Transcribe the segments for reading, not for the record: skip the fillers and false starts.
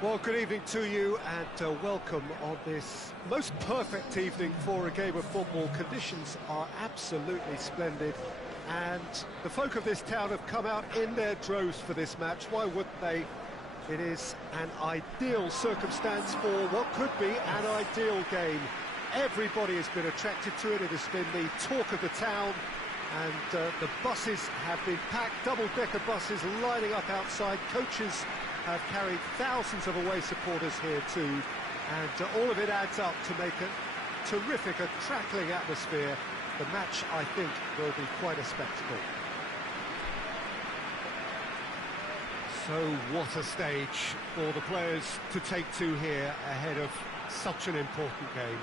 Well, good evening to you and welcome on this most perfect evening for a game of football. Conditions are absolutely splendid and the folk of this town have come out in their droves for this match. Why wouldn't they? It is an ideal circumstance for what could be an ideal game. Everybody has been attracted to it. It has been the talk of the town, and the buses have been packed, double-decker buses lining up outside. Coaches have carried thousands of away supporters here too, and all of it adds up to make a terrific, a crackling atmosphere. The match, I think, will be quite a spectacle. So what a stage for the players to take to here ahead of such an important game.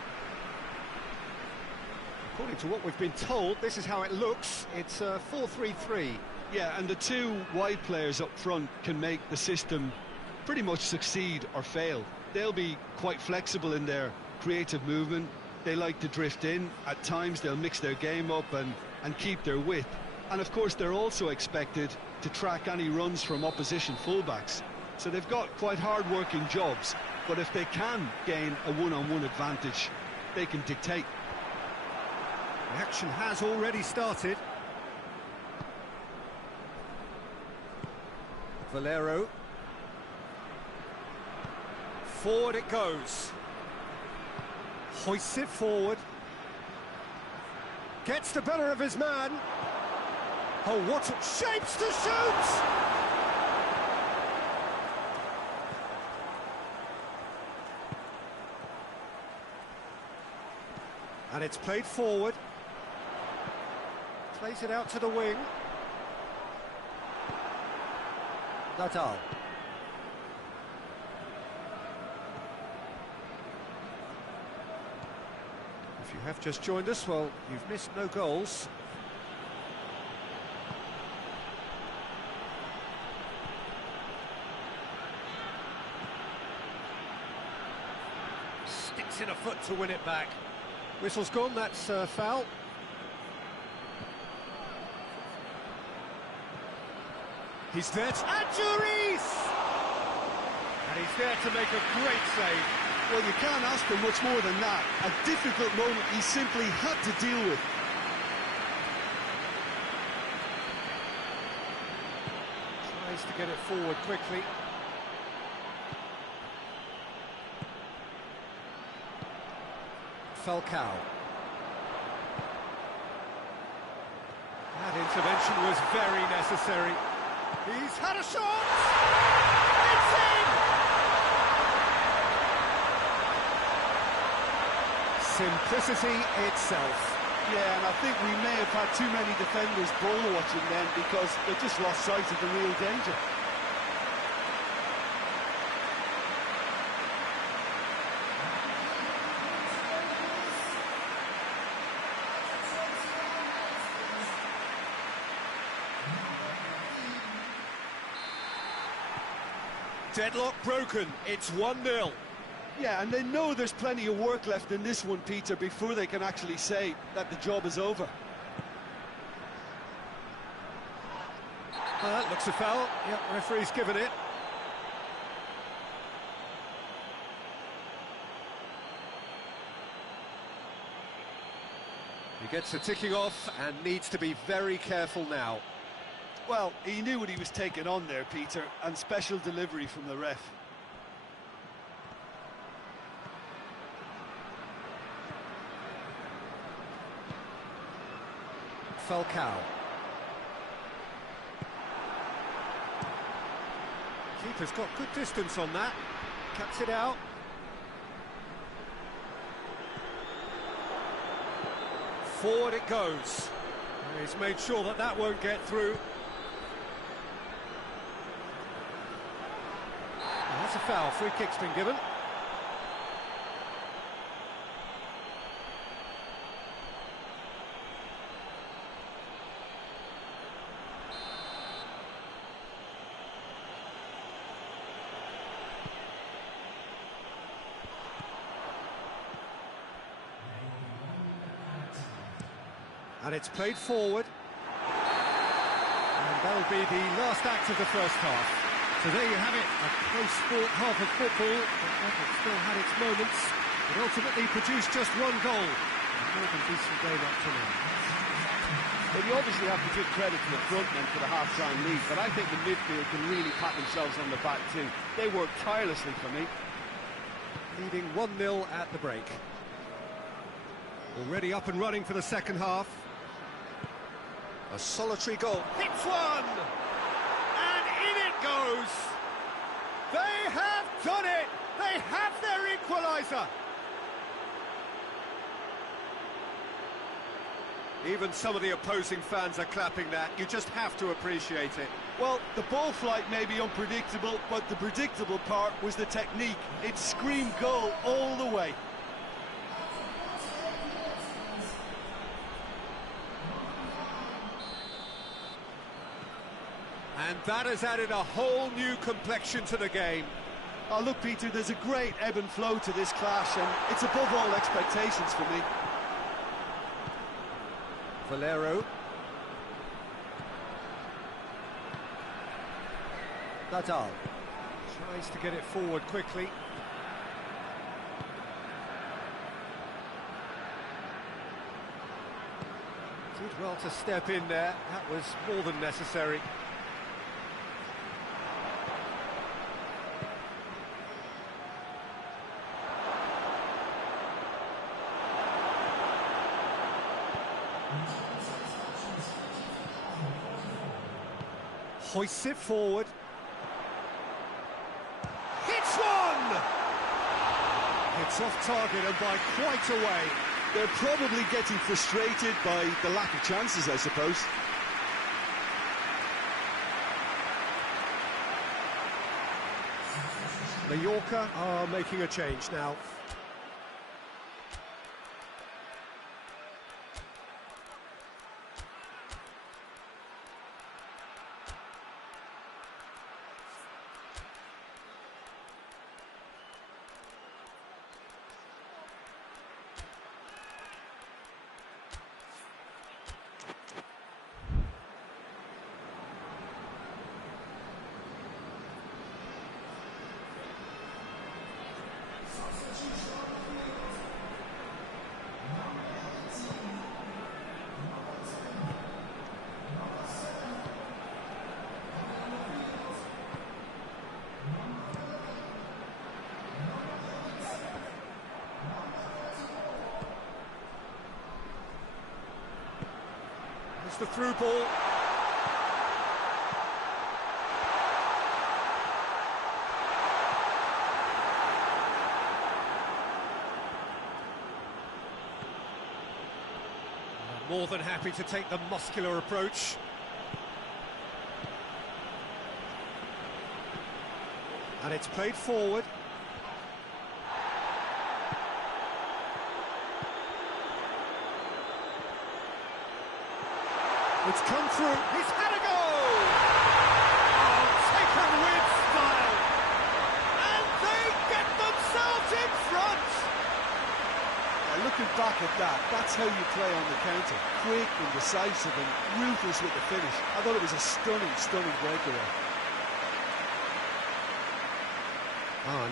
According to what we've been told, this is how it looks. It's 4-3-3. Yeah, and the two wide players up front can make the system pretty much succeed or fail. They'll be quite flexible in their creative movement. They like to drift in. At times they'll mix their game up and keep their width. And of course they're also expected to track any runs from opposition fullbacks. So they've got quite hard-working jobs, but if they can gain a one-on-one advantage, they can dictate. The action has already started. Valero. Forward it goes. Hoists it forward. Gets the better of his man. Oh, what a shapes to shoot! And it's played forward. Plays it out to the wing. Natal. If you have just joined us, well, you've missed no goals. Sticks in a foot to win it back. Whistle's gone, that's foul. He's there to... And Juris! And he's there to make a great save. Well, you can't ask for much more than that. A difficult moment he simply had to deal with. Tries to get it forward quickly. Falcao. That intervention was very necessary. He's had a shot! It's in! Simplicity itself. Yeah, and I think we may have had too many defenders ball watching then because they just lost sight of the real danger. Deadlock broken, it's 1-0. Yeah, and they know there's plenty of work left in this one, Peter, before they can actually say that the job is over. Well, that looks a foul. Yep, referee's given it. He gets a ticking off and needs to be very careful now. Well, he knew what he was taking on there, Peter, and special delivery from the ref. Falcao. Keeper's got good distance on that. Cuts it out. Forward it goes. He's made sure that that won't get through. That's a foul. Free kick's been given. And it's played forward. And that'll be the last act of the first half. So there you have it, a close-fought half of football, but it still had its moments, but ultimately produced just one goal. A more than decent game up to now. Well, you obviously have to give credit to the front men for the half-time lead, but I think the midfield can really pat themselves on the back too. They worked tirelessly for me. Leading 1-0 at the break. Already up and running for the second half. A solitary goal. Hits one! And in it goes! They have done it! They have their equaliser! Even some of the opposing fans are clapping that. You just have to appreciate it. Well, the ball flight may be unpredictable, but the predictable part was the technique. It screamed goal all the way. And that has added a whole new complexion to the game. Oh, look, Peter, there's a great ebb and flow to this clash, and it's above all expectations for me. Valero. Nadal tries to get it forward quickly. Did well to step in there. That was more than necessary. Hoists it forward. Hits one! It's off target and by quite a way. They're probably getting frustrated by the lack of chances, I suppose. Mallorca are making a change now. It's the through ball. More than happy to take the muscular approach. And it's played forward. It's come through. He's had a go! Oh, taken with style. And they get themselves in front. Looking back at that, that's how you play on the counter. Quick and decisive and ruthless with the finish. I thought it was a stunning breakaway.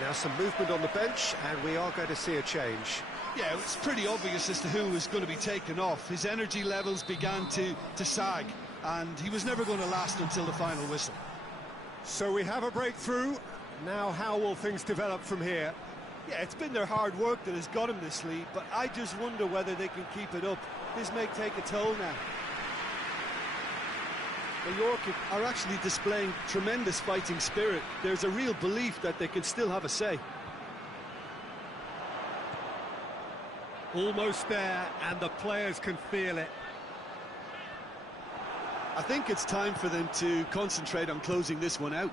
Now some movement on the bench, and we are going to see a change. Yeah, it's pretty obvious as to who was going to be taken off. His energy levels began to sag, and he was never going to last until the final whistle. So we have a breakthrough. Now how will things develop from here? Yeah, it's been their hard work that has got him this lead, but I just wonder whether they can keep it up. This may take a toll now. Mallorca are actually displaying tremendous fighting spirit. There's a real belief that they can still have a say. Almost there, and the players can feel it. I think it's time for them to concentrate on closing this one out.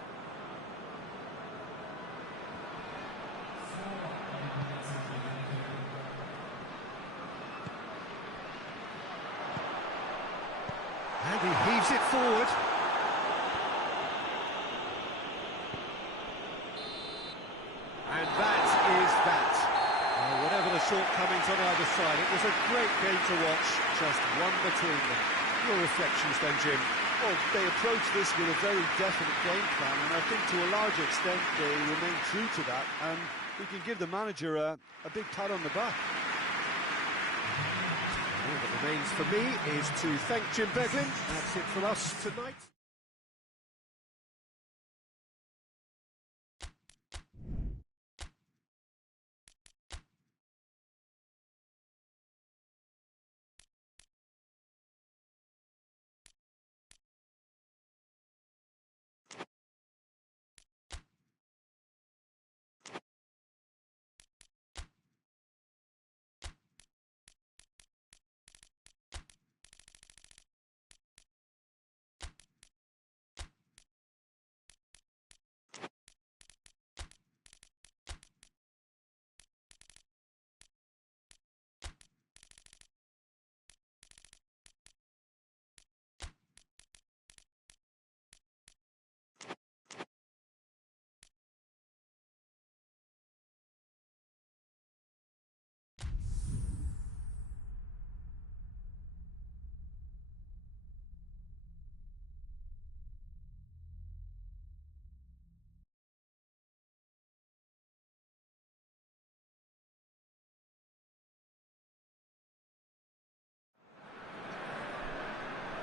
And he heaves it forward. And that is that. Whatever the shortcomings on either side, it was a great game to watch. Just one between them. Your reflections then, Jim? Well, they approach this with a very definite game plan, and I think to a large extent they remain true to that, and we can give the manager a big pat on the back. All that remains for me is to thank Jim Beglin. That's it from us tonight.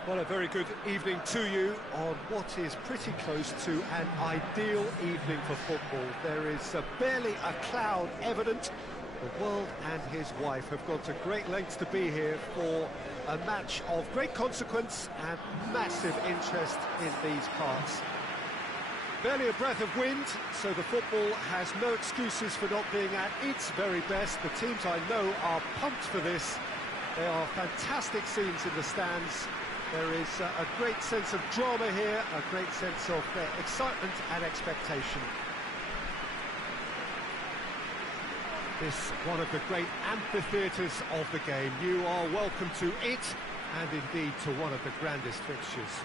Well, a very good evening to you on what is pretty close to an ideal evening for football. There is barely a cloud evident. The world and his wife have gone to great lengths to be here for a match of great consequence and massive interest in these parts. Barely a breath of wind, so the football has no excuses for not being at its very best. The teams I know are pumped for this. There are fantastic scenes in the stands. There is a great sense of drama here, a great sense of excitement and expectation. This one of the great amphitheatres of the game. You are welcome to it, and indeed to one of the grandest fixtures.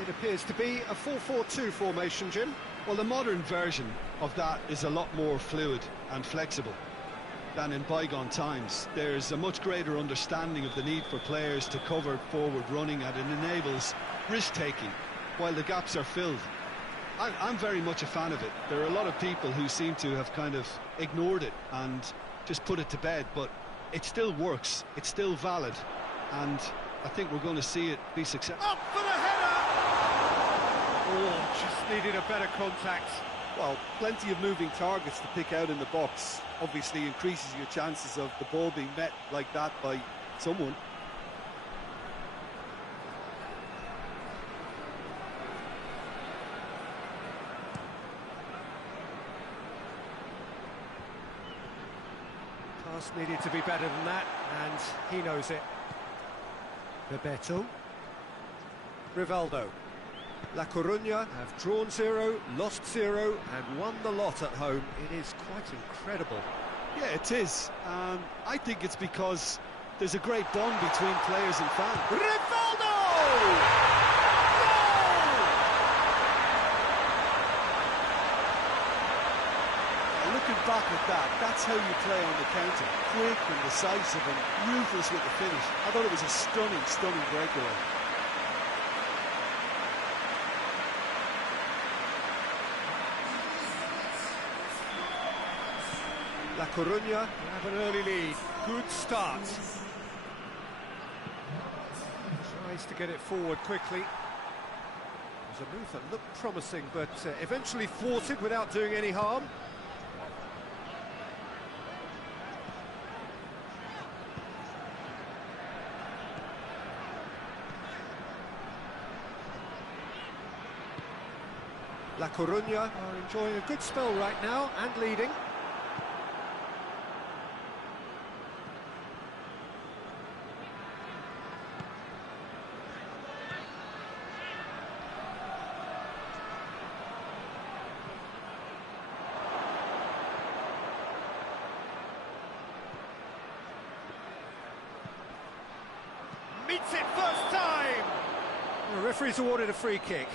It appears to be a 4-4-2 formation, Jim. Well, the modern version of that is a lot more fluid and flexible than in bygone times. There's a much greater understanding of the need for players to cover forward running, and it enables risk-taking while the gaps are filled. I'm very much a fan of it. There are a lot of people who seem to have kind of ignored it and just put it to bed, but it still works, it's still valid, and I think we're going to see it be successful. Up for the header! Oh, just needed a better contact. Well, plenty of moving targets to pick out in the box. Obviously increases your chances of the ball being met like that by someone. Pass needed to be better than that, and he knows it. Bebeto. Rivaldo. La Coruña have drawn 0, lost 0, and won the lot at home. It is quite incredible. Yeah, it is. I think it's because there's a great bond between players and fans. Rivaldo! Looking back at that, that's how you play on the counter. Quick and decisive and ruthless with the finish. I thought it was a stunning, stunning breakaway. La Coruña have an early lead. Good start. Tries to get it forward quickly. It was a move that looked promising, but eventually thwarted without doing any harm. La Coruña are enjoying a good spell right now and leading. Meets it first time! The referee's awarded a free kick.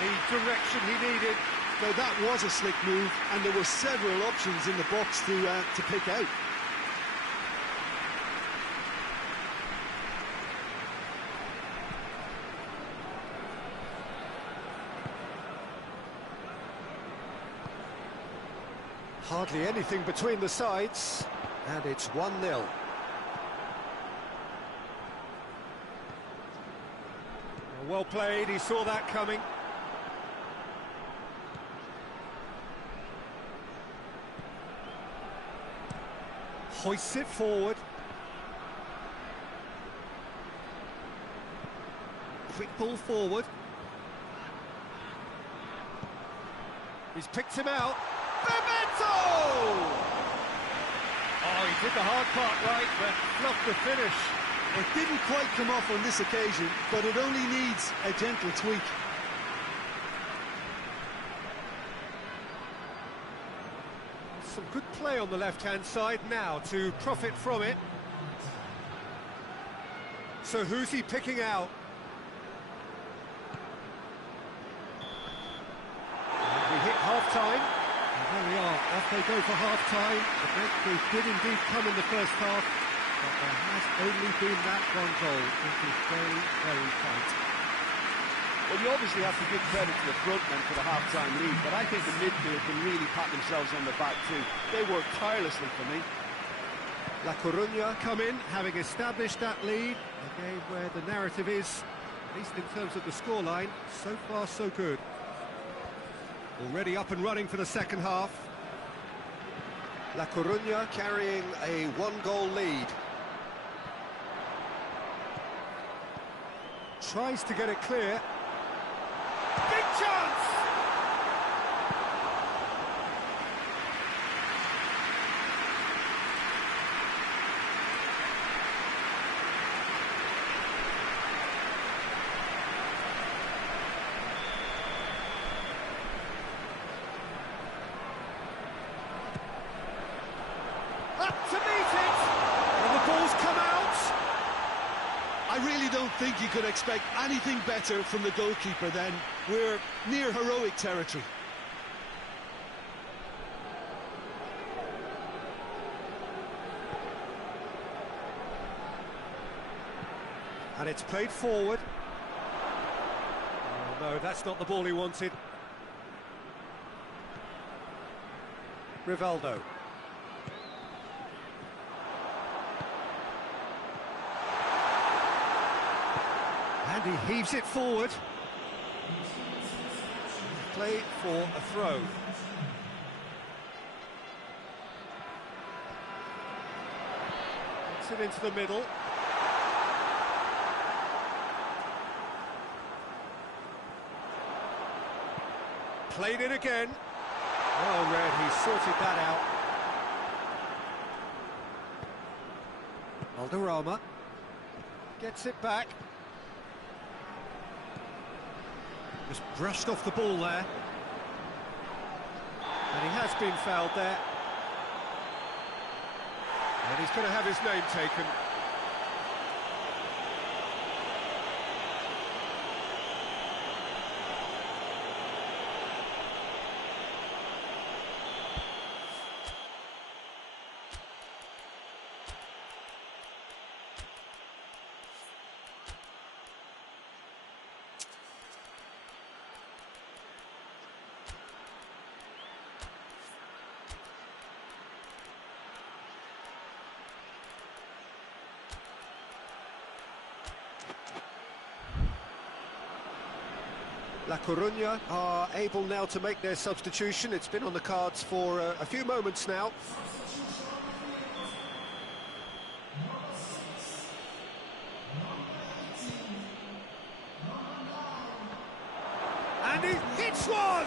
the direction he needed. Now that was a slick move, and there were several options in the box to pick out. Hardly anything between the sides, and it's 1-0. Well played, he saw that coming. Hoists it forward. Quick ball forward. He's picked him out. Bebeto! Oh, he did the hard part right, but fluffed the finish. It didn't quite come off on this occasion, but it only needs a gentle tweak. Some good play on the left-hand side now to profit from it. So who's he picking out? And we hit half-time. And there we are, off they go for half-time. The breakthrough did indeed come in the first half, but there has only been that one goal. It is very, very tight. Well, you obviously have to give credit to the front men for the half-time lead, but I think the midfield can really pat themselves on the back too. They worked tirelessly for me. La Coruña come in, having established that lead. A game where the narrative is, at least in terms of the scoreline, so far so good. Already up and running for the second half. La Coruña carrying a one-goal lead. Tries to get it clear. Big chance! Up to meet it! And the ball's come out! I really don't think you could expect anything better from the goalkeeper then. We're near heroic territory. And it's played forward. Oh no, that's not the ball he wanted. Rivaldo. And he heaves it forward. Play for a throw. Gets it into the middle. Played it again. Well read, he sorted that out. Valderrama gets it back. Just brushed off the ball there. And he has been fouled there. And he's going to have his name taken. La Coruña are able now to make their substitution. It's been on the cards for a few moments now. And he hits one!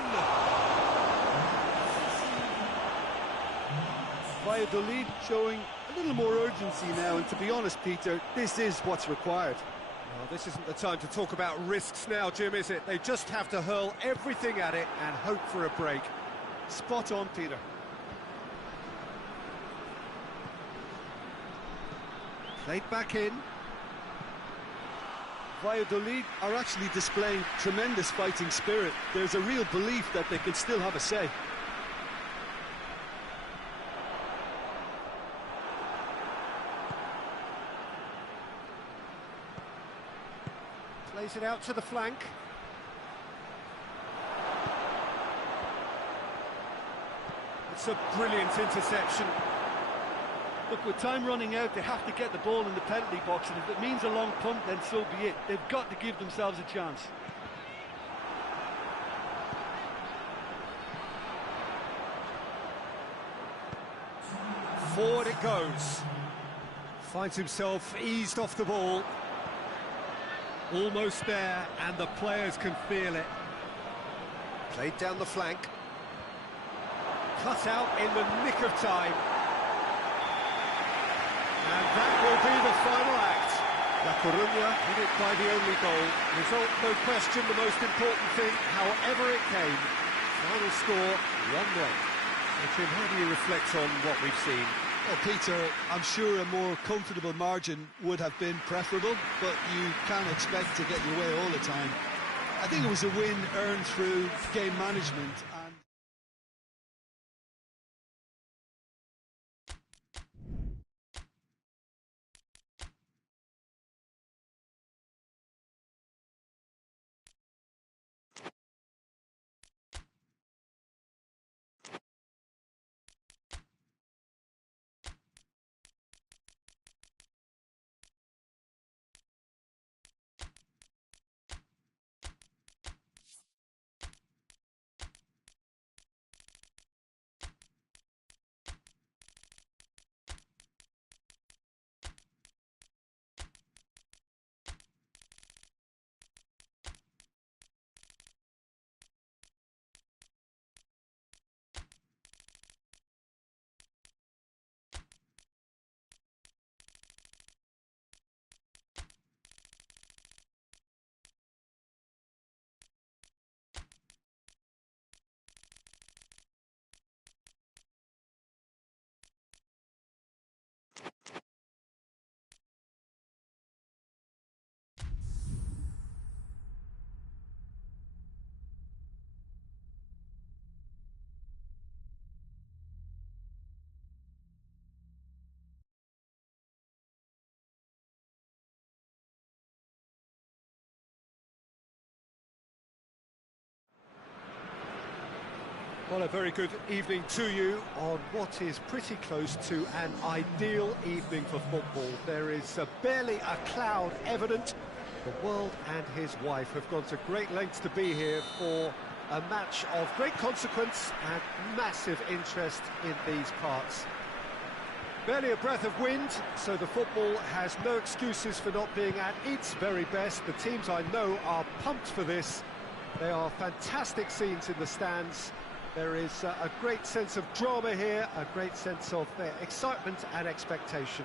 Valladolid showing a little more urgency now, and to be honest, Peter, this is what's required. Well, this isn't the time to talk about risks now, Jim, is it? They just have to hurl everything at it and hope for a break. Spot on, Peter. Played back in. Valladolid are actually displaying tremendous fighting spirit. There's a real belief that they can still have a say. Plays it out to the flank. It's a brilliant interception. Look, with time running out, they have to get the ball in the penalty box, and if it means a long punt, then so be it. They've got to give themselves a chance. Forward it goes. Finds himself eased off the ball. Almost there, and the players can feel it. Played down the flank. Cut out in the nick of time. And that will be the final act. La Coruña hit it by the only goal. Result, no question, the most important thing, however it came. Final score, 1-0. Tim, how do you reflect on what we've seen? Well, Peter, I'm sure a more comfortable margin would have been preferable, but you can't expect to get your way all the time. I think it was a win earned through game management. And Well, a very good evening to you on what is pretty close to an ideal evening for football. There is barely a cloud evident. The world and his wife have gone to great lengths to be here for a match of great consequence and massive interest in these parts. Barely a breath of wind, so the football has no excuses for not being at its very best. The teams I know are pumped for this. They are fantastic scenes in the stands. There is a great sense of drama here, a great sense of excitement and expectation.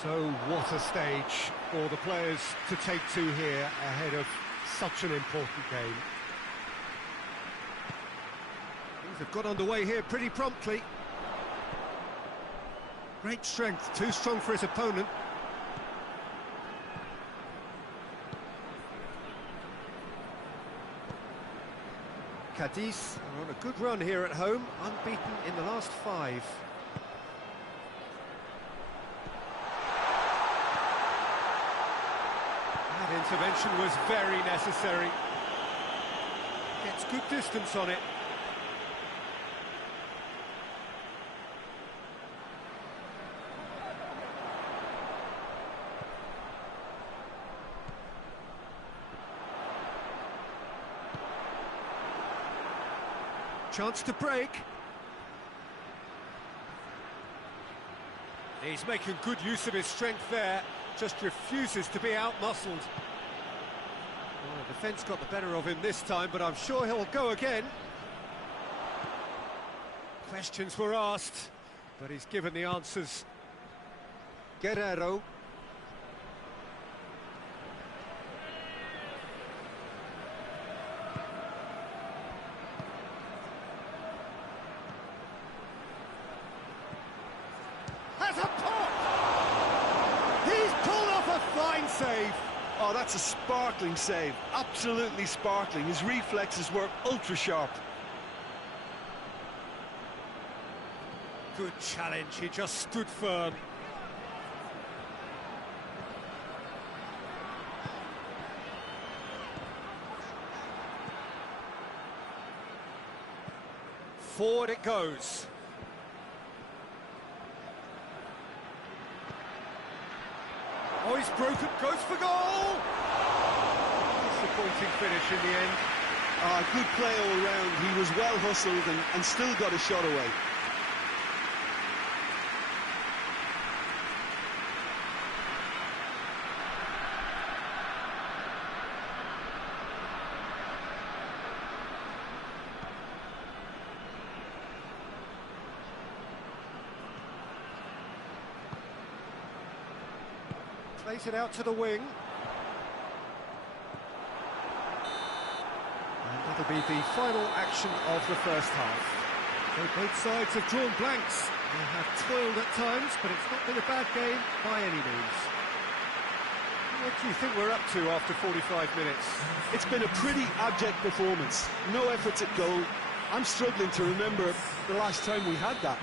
So what a stage for the players to take to here ahead of such an important game. Things have got underway here pretty promptly. Great strength, too strong for his opponent. CADIZ are on a good run here at home, unbeaten in the last 5. That intervention was very necessary. Gets good distance on it. Chance to break. He's making good use of his strength there, just refuses to be out-muscled. Well, the defence got the better of him this time, but I'm sure he'll go again. Questions were asked, but he's given the answers. Guerrero. Has a pop! Fine save. Oh, that's a sparkling save. Absolutely sparkling. His reflexes were ultra sharp. Good challenge, he just stood firm. Forward it goes. Oh, he's broken, goes for goal! Disappointing finish in the end. Good play all round. He was well hustled and still got a shot away. Plays it out to the wing. And that'll be the final action of the first half. So both sides have drawn blanks. They have toiled at times, but it's not been a bad game by any means. What do you think we're up to after 45 minutes? It's been a pretty abject performance. No efforts at goal. I'm struggling to remember the last time we had that.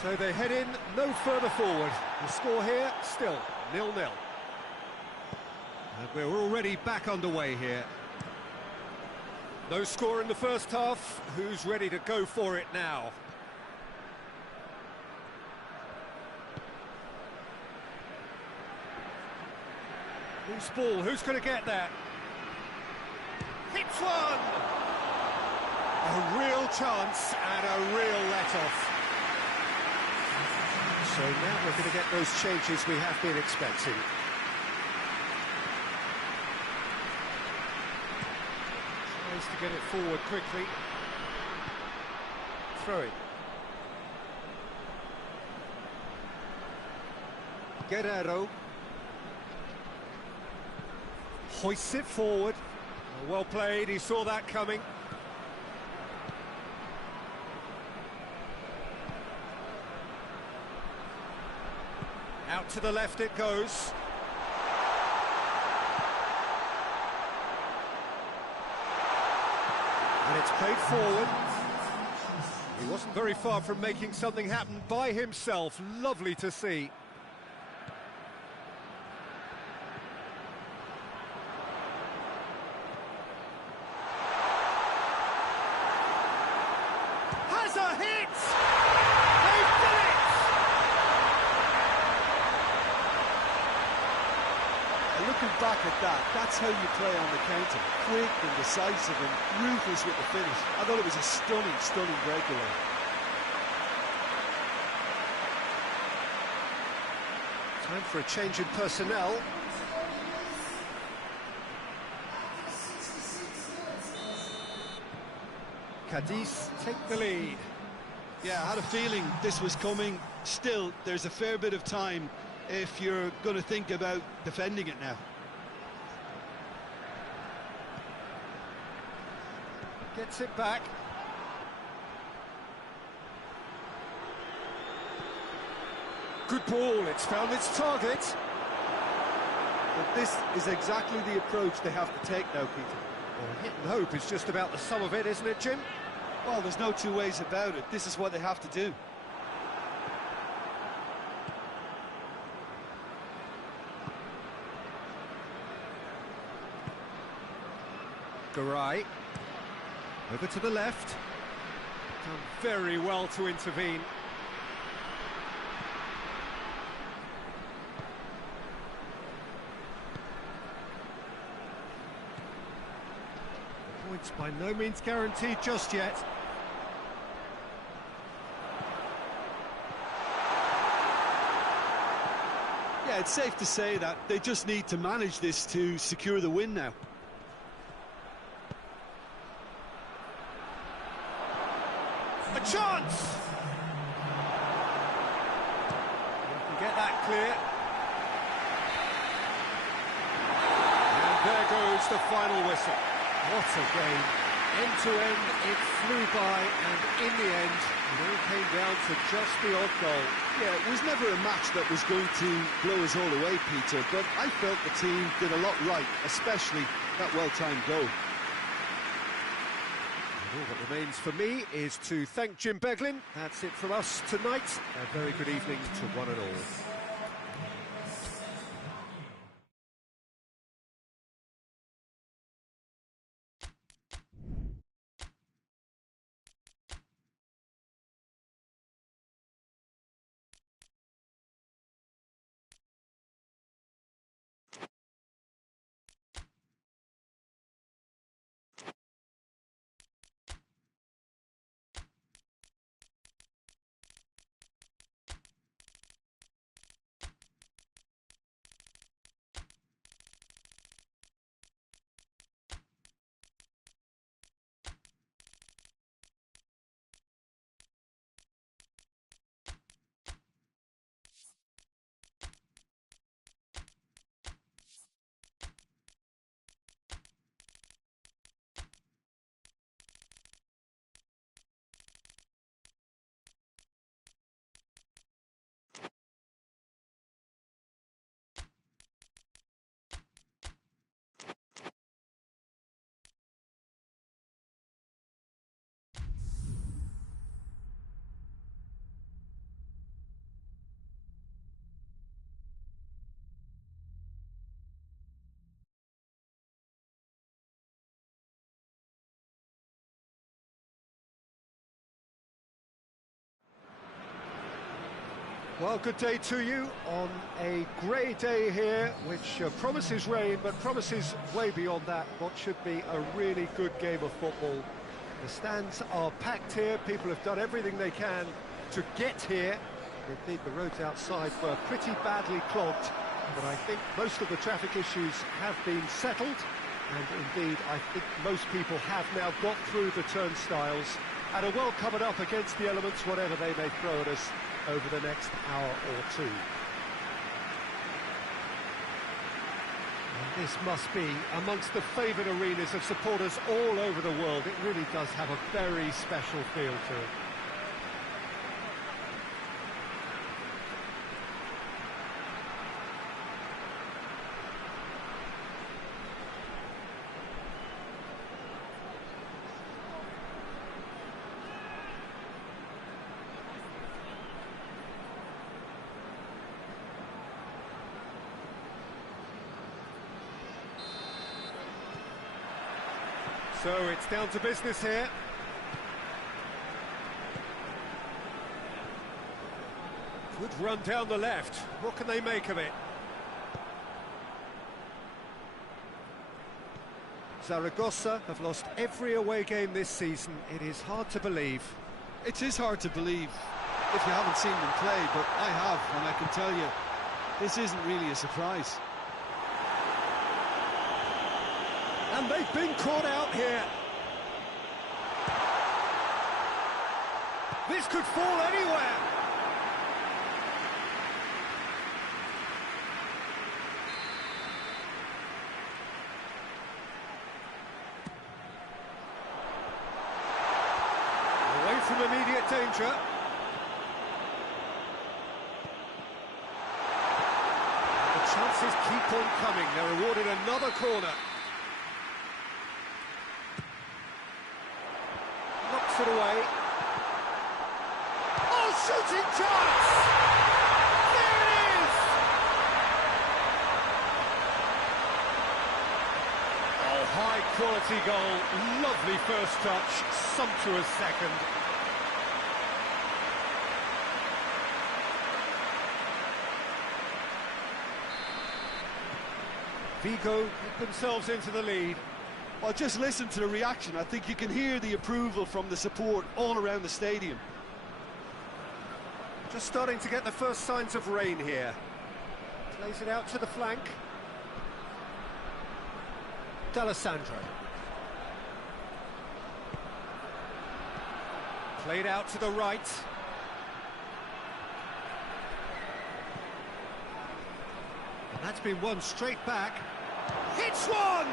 So they head in no further forward. The score here, still 0-0. And we're already back underway here. No score in the first half. Who's ready to go for it now? Loose ball, who's going to get that? Hits one! A real chance and a real let-off. So now we're going to get those changes we have been expecting. Tries to get it forward quickly. Throw it. Guerrero. Hoists it forward. Well played, he saw that coming. Out to the left it goes. And it's played forward. He wasn't very far from making something happen by himself. Lovely to see. Has a hit! They've done it! Looking back at that, that's how you play on the counter. Quick and decisive and ruthless with the finish. I thought it was a stunning, stunning breakaway. Time for a change in personnel. CADIZ take the lead. Yeah, I had a feeling this was coming. Still, there's a fair bit of time if you're going to think about defending it now. Gets it back. Good ball, it's found its target. But this is exactly the approach they have to take now, Peter. Well, hit and hope is just about the sum of it, isn't it, Jim? Well, there's no two ways about it. This is what they have to do. Garay. Over to the left. Done very well to intervene. The points by no means guaranteed just yet. Yeah, it's safe to say that they just need to manage this to secure the win now. A chance! You can get that clear. And there goes the final whistle. What a game. End to end, it flew by, and in the end, it all came down to just the odd goal. Yeah, it was never a match that was going to blow us all away, Peter, but I felt the team did a lot right, especially that well-timed goal. And all that remains for me is to thank Jim Beglin. That's it from us tonight. A very good evening to one and all. Well, good day to you on a grey day here, which promises rain, but promises way beyond that what should be a really good game of football. The stands are packed here, people have done everything they can to get here. Indeed, the roads outside were pretty badly clogged, but I think most of the traffic issues have been settled, and indeed, I think most people have now got through the turnstiles and are well covered up against the elements, whatever they may throw at us over the next hour or two. And this must be amongst the favoured arenas of supporters all over the world. It really does have a very special feel to it. So it's down to business here. Good run down the left. What can they make of it? Zaragoza have lost every away game this season. It is hard to believe. It is hard to believe if you haven't seen them play, but I have, and I can tell you, this isn't really a surprise. And they've been caught out here. This could fall anywhere. Away from immediate danger. And the chances keep on coming. They're awarded another corner. Knocks it away. Oh, shooting chance! There it is! Oh, high quality goal. Lovely first touch. Sumptuous second. Vigo get themselves into the lead. Well, just listen to the reaction. I think you can hear the approval from the support all around the stadium. Just starting to get the first signs of rain here. Plays it out to the flank. D'Alessandro. Played out to the right. And that's been won straight back. Hits one!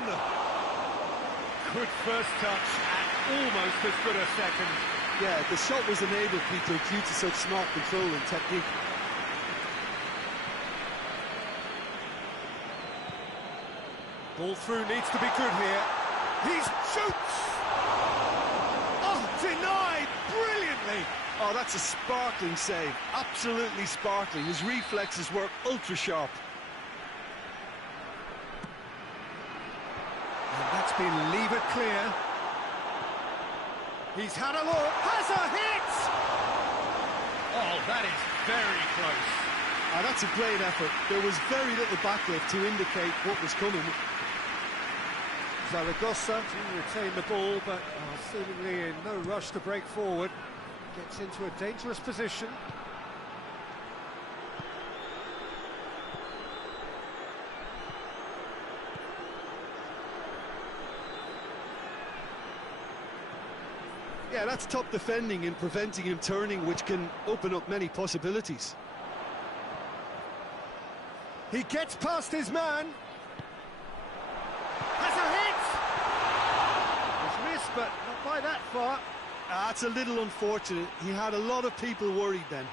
Good first touch and almost as good a second. Yeah, the shot was enabled, Peter, due to such smart control and technique. Ball through needs to be good here. He shoots! Oh, denied brilliantly! Oh, that's a sparkling save. Absolutely sparkling. His reflexes were ultra-sharp. And that's been levered clear. He's had a look, has a hit! Oh, that is very close. Oh, that's a great effort. There was very little backlift to indicate what was coming. Zaragoza to retain the ball, but seemingly in no rush to break forward. Gets into a dangerous position. Yeah, that's top defending and preventing him turning, which can open up many possibilities. He gets past his man. Has a hit! It's missed, but not by that far. That's a little unfortunate. He had a lot of people worried then.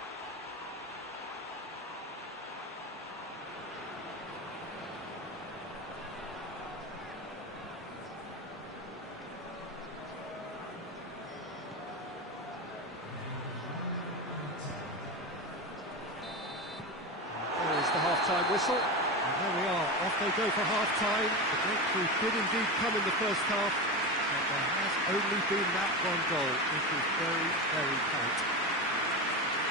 There's the half-time whistle. And there we are, off they go for half-time. The breakthrough did indeed come in the first half, but there has only been that one goal, which is very, very tight.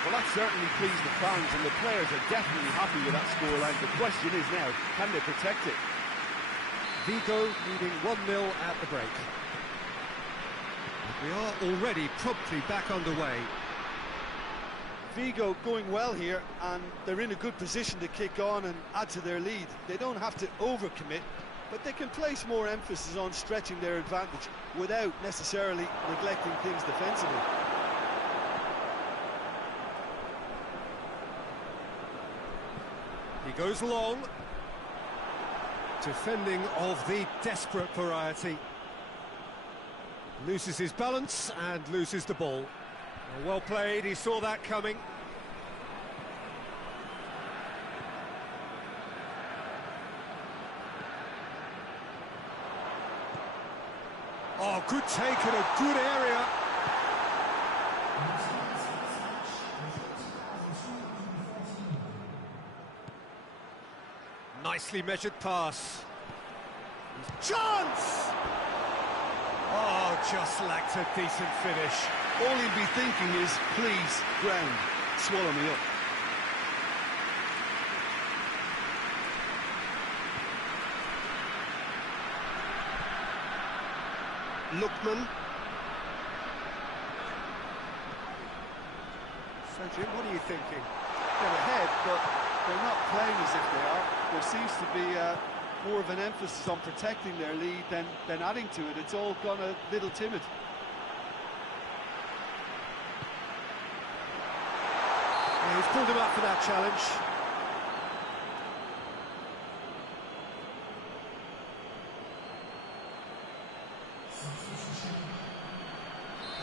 Well, that certainly pleased the fans, and the players are definitely happy with that scoreline. The question is now, can they protect it? Vigo leading 1-0 at the break. And we are already promptly back underway. Vigo going well here, and they're in a good position to kick on and add to their lead. They don't have to overcommit, but they can place more emphasis on stretching their advantage without necessarily neglecting things defensively. He goes long. Defending of the desperate variety. Loses his balance and loses the ball. Well played, he saw that coming. Oh, good take in a good area. Nicely measured pass. Chance! Oh, just lacked a decent finish. All he'd be thinking is, please, ground, swallow me up. Lookman. So, Jim, what are you thinking? They're ahead, but they're not playing as if they are. There seems to be more of an emphasis on protecting their lead than adding to it. It's all gone a little timid. Yeah, he's pulled him up for that challenge.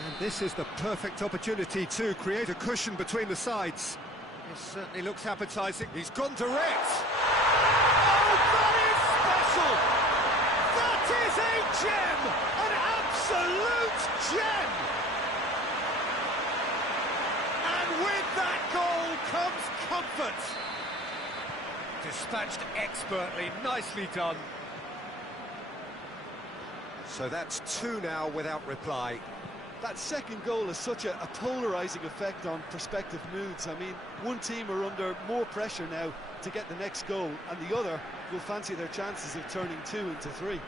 And this is the perfect opportunity to create a cushion between the sides. This certainly looks appetising. He's gone direct. Oh, that is special! That is a gem! An absolute gem! And with that goal comes comfort. Dispatched expertly, nicely done. So that's 2 now without reply. That second goal has such a polarising effect on prospective moods. I mean, one team are under more pressure now to get the next goal, and the other will fancy their chances of turning 2 into 3.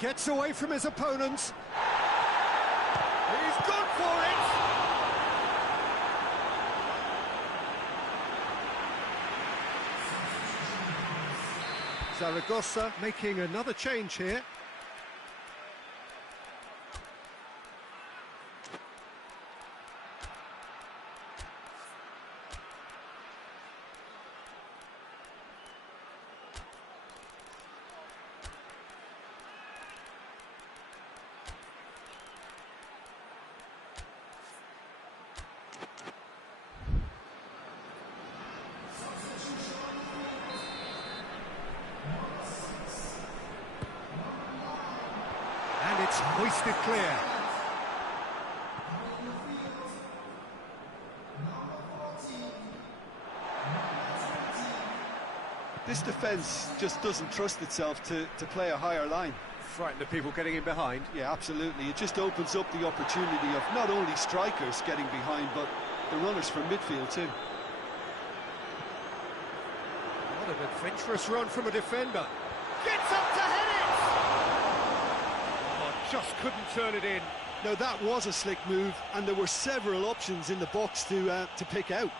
Gets away from his opponents. He's gone for it! Zaragoza making another change here. hoisted clear. This defence just doesn't trust itself to play a higher line. Frightened of people getting in behind. Yeah, absolutely. It just opens up the opportunity of not only strikers getting behind, but the runners from midfield too. What an adventurous run from a defender. Gets up to head it! Oh, just couldn't turn it in. Now that was a slick move, and there were several options in the box to pick out.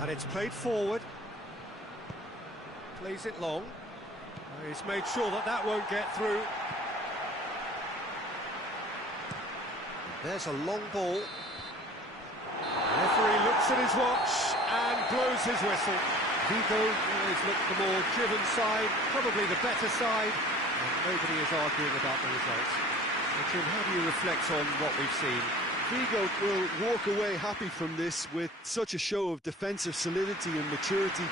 And it's played forward. Plays it long. He's made sure that that won't get through. There's a long ball. The referee looks at his watch and blows his whistle. VIGO always looked the more driven side, probably the better side, and nobody is arguing about the results. So, Jim, how do you reflect on what we've seen? VIGO will walk away happy from this with such a show of defensive solidity and maturity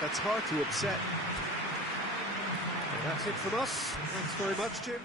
that's hard to upset. Well, that's it from us. Thanks very much, Jim.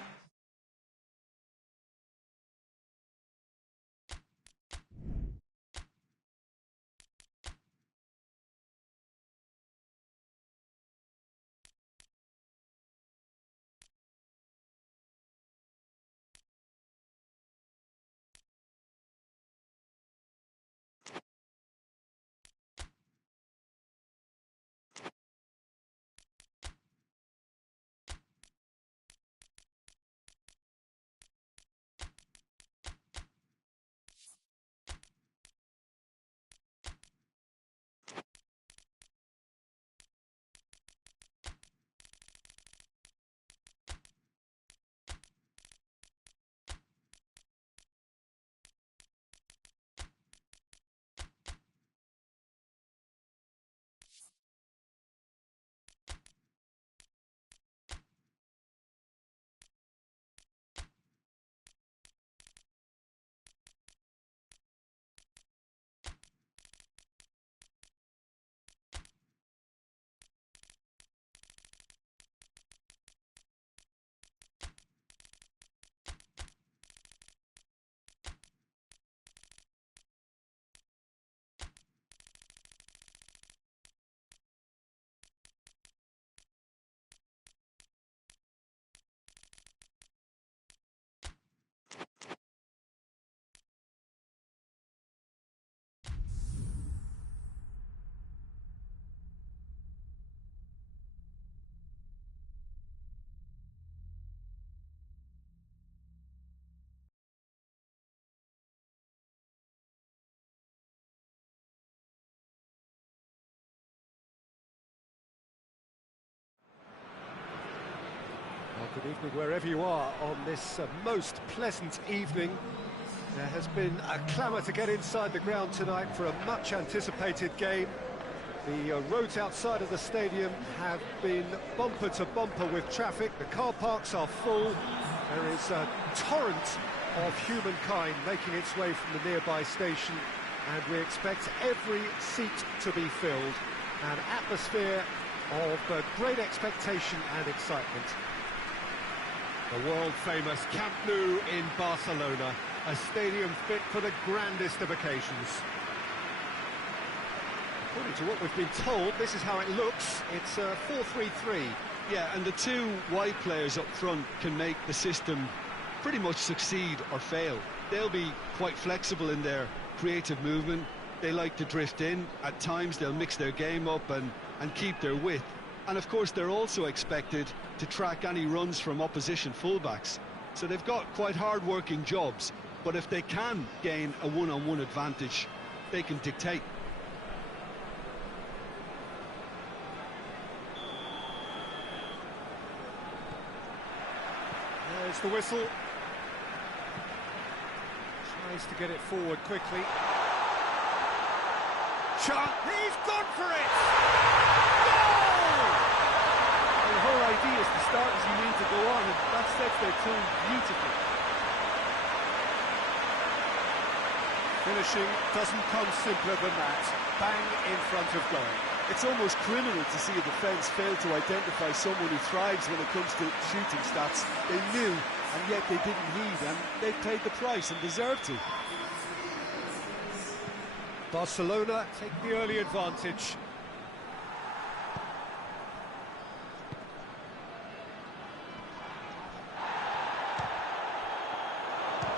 Well, good evening wherever you are on this most pleasant evening. There has been a clamour to get inside the ground tonight for a much anticipated game. The roads outside of the stadium have been bumper to bumper with traffic. The car parks are full. There is a torrent of humankind making its way from the nearby station, and we expect every seat to be filled. An atmosphere of great expectation and excitement. The world-famous Camp Nou in Barcelona, a stadium fit for the grandest of occasions. According to what we've been told, this is how it looks. It's 4-3-3. Yeah, and the two wide players up front can make the system pretty much succeed or fail. They'll be quite flexible in their creative movement. They like to drift in. At times they'll mix their game up and keep their width. And of course they're also expected to track any runs from opposition fullbacks. So they've got quite hard-working jobs, but if they can gain a one-on-one advantage, they can dictate. There's the whistle. Tries to get it forward quickly. Shot. He's gone for it! Goal! And the whole idea is to start as you need to go on, and that sets their tone beautifully. Finishing doesn't come simpler than that. Bang in front of goal. It's almost criminal to see a defence fail to identify someone who thrives when it comes to shooting stats. They knew, and yet they didn't heed, and they paid the price and deserved to. Barcelona take the early advantage.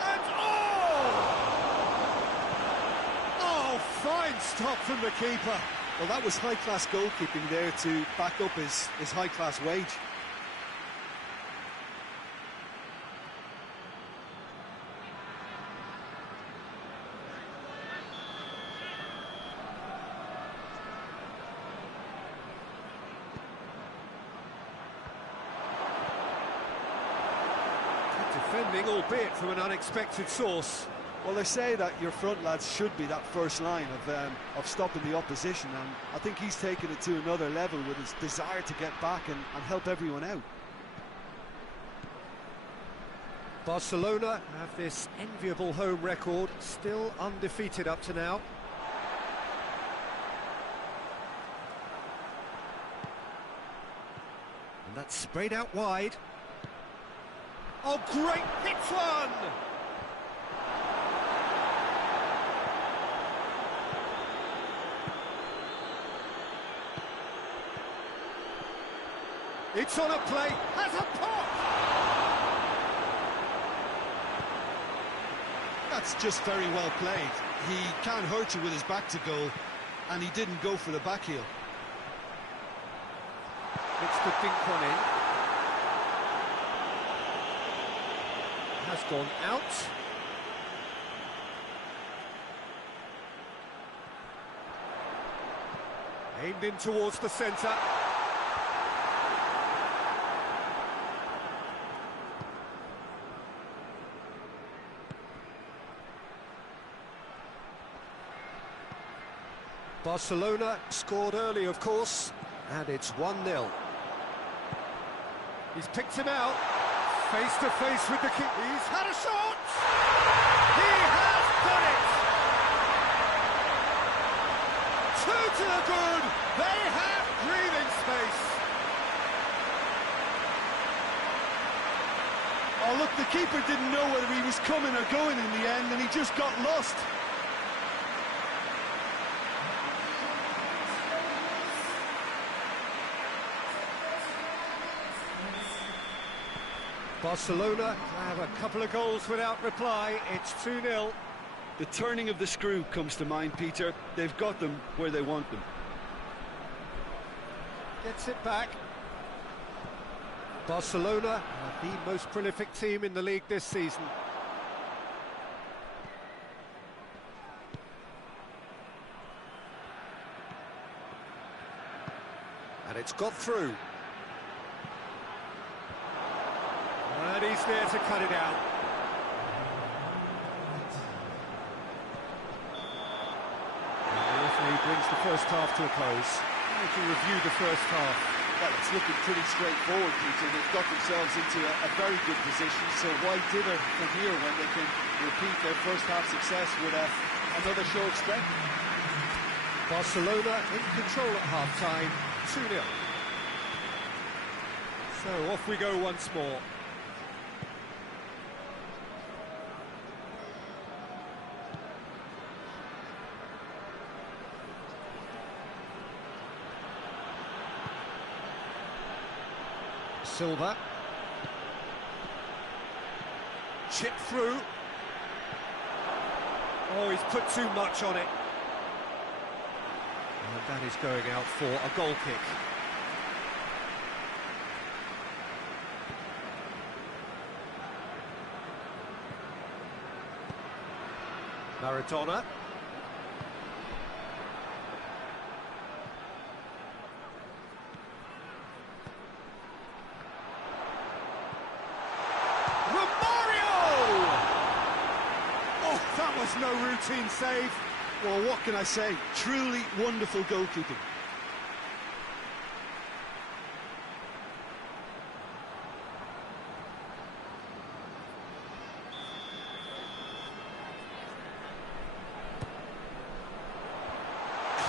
And oh, fine stop from the keeper. Well, that was high-class goalkeeping there to back up his high-class wage. Defending, albeit from an unexpected source. Well, they say that your front lads should be that first line of stopping the opposition, and I think he's taken it to another level with his desire to get back and help everyone out. Barcelona have this enviable home record, still undefeated up to now. And that's sprayed out wide. Oh, great hit one! It's on a play, has a pop! That's just very well played. He can't hurt you with his back to goal, and he didn't go for the back heel. It's the dink one in. Has gone out. Aimed in towards the centre. Barcelona scored early, of course, and it's 1-0. He's picked him out, face to face with the keeper. He's had a shot! He has done it! Two to the good. They have breathing space. Oh, look, the keeper didn't know whether he was coming or going in the end, and he just got lost. Barcelona have a couple of goals without reply. It's 2-0. The turning of the screw comes to mind, Peter. They've got them where they want them. Gets it back. Barcelona are the most prolific team in the league this season. And it's got through. And he's there to cut it out. And the referee brings the first half to a close. We can review the first half. Well, it's looking pretty straightforward, Peter. They've got themselves into a very good position, so why dither from here when they can repeat their first half success with another show of strength? Barcelona in control at half-time, 2-0. So off we go once more. Silva. Chip through. Oh, he's put too much on it. And that is going out for a goal kick. Maradona. No routine save. Well, what can I say? Truly wonderful goalkeeping.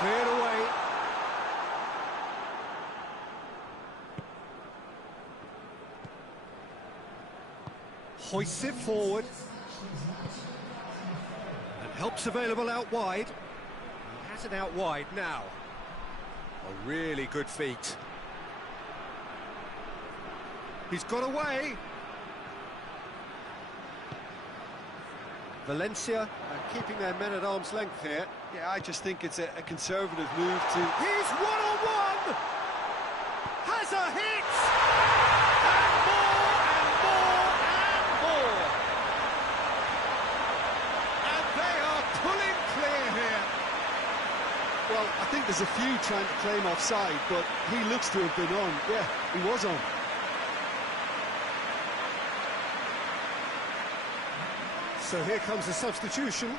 Cleared away. Hoists it forward. And help's available out wide. He has it out wide now. A really good feat. He's got away. Valencia are keeping their men at arm's length here. Yeah, I just think it's a conservative move to... He's one-on-one! Has a hit! And more, and more, and more! And they are pulling clear here. Well, I think there's a few trying to claim offside, but he looks to have been on. Yeah, he was on. So here comes the substitution.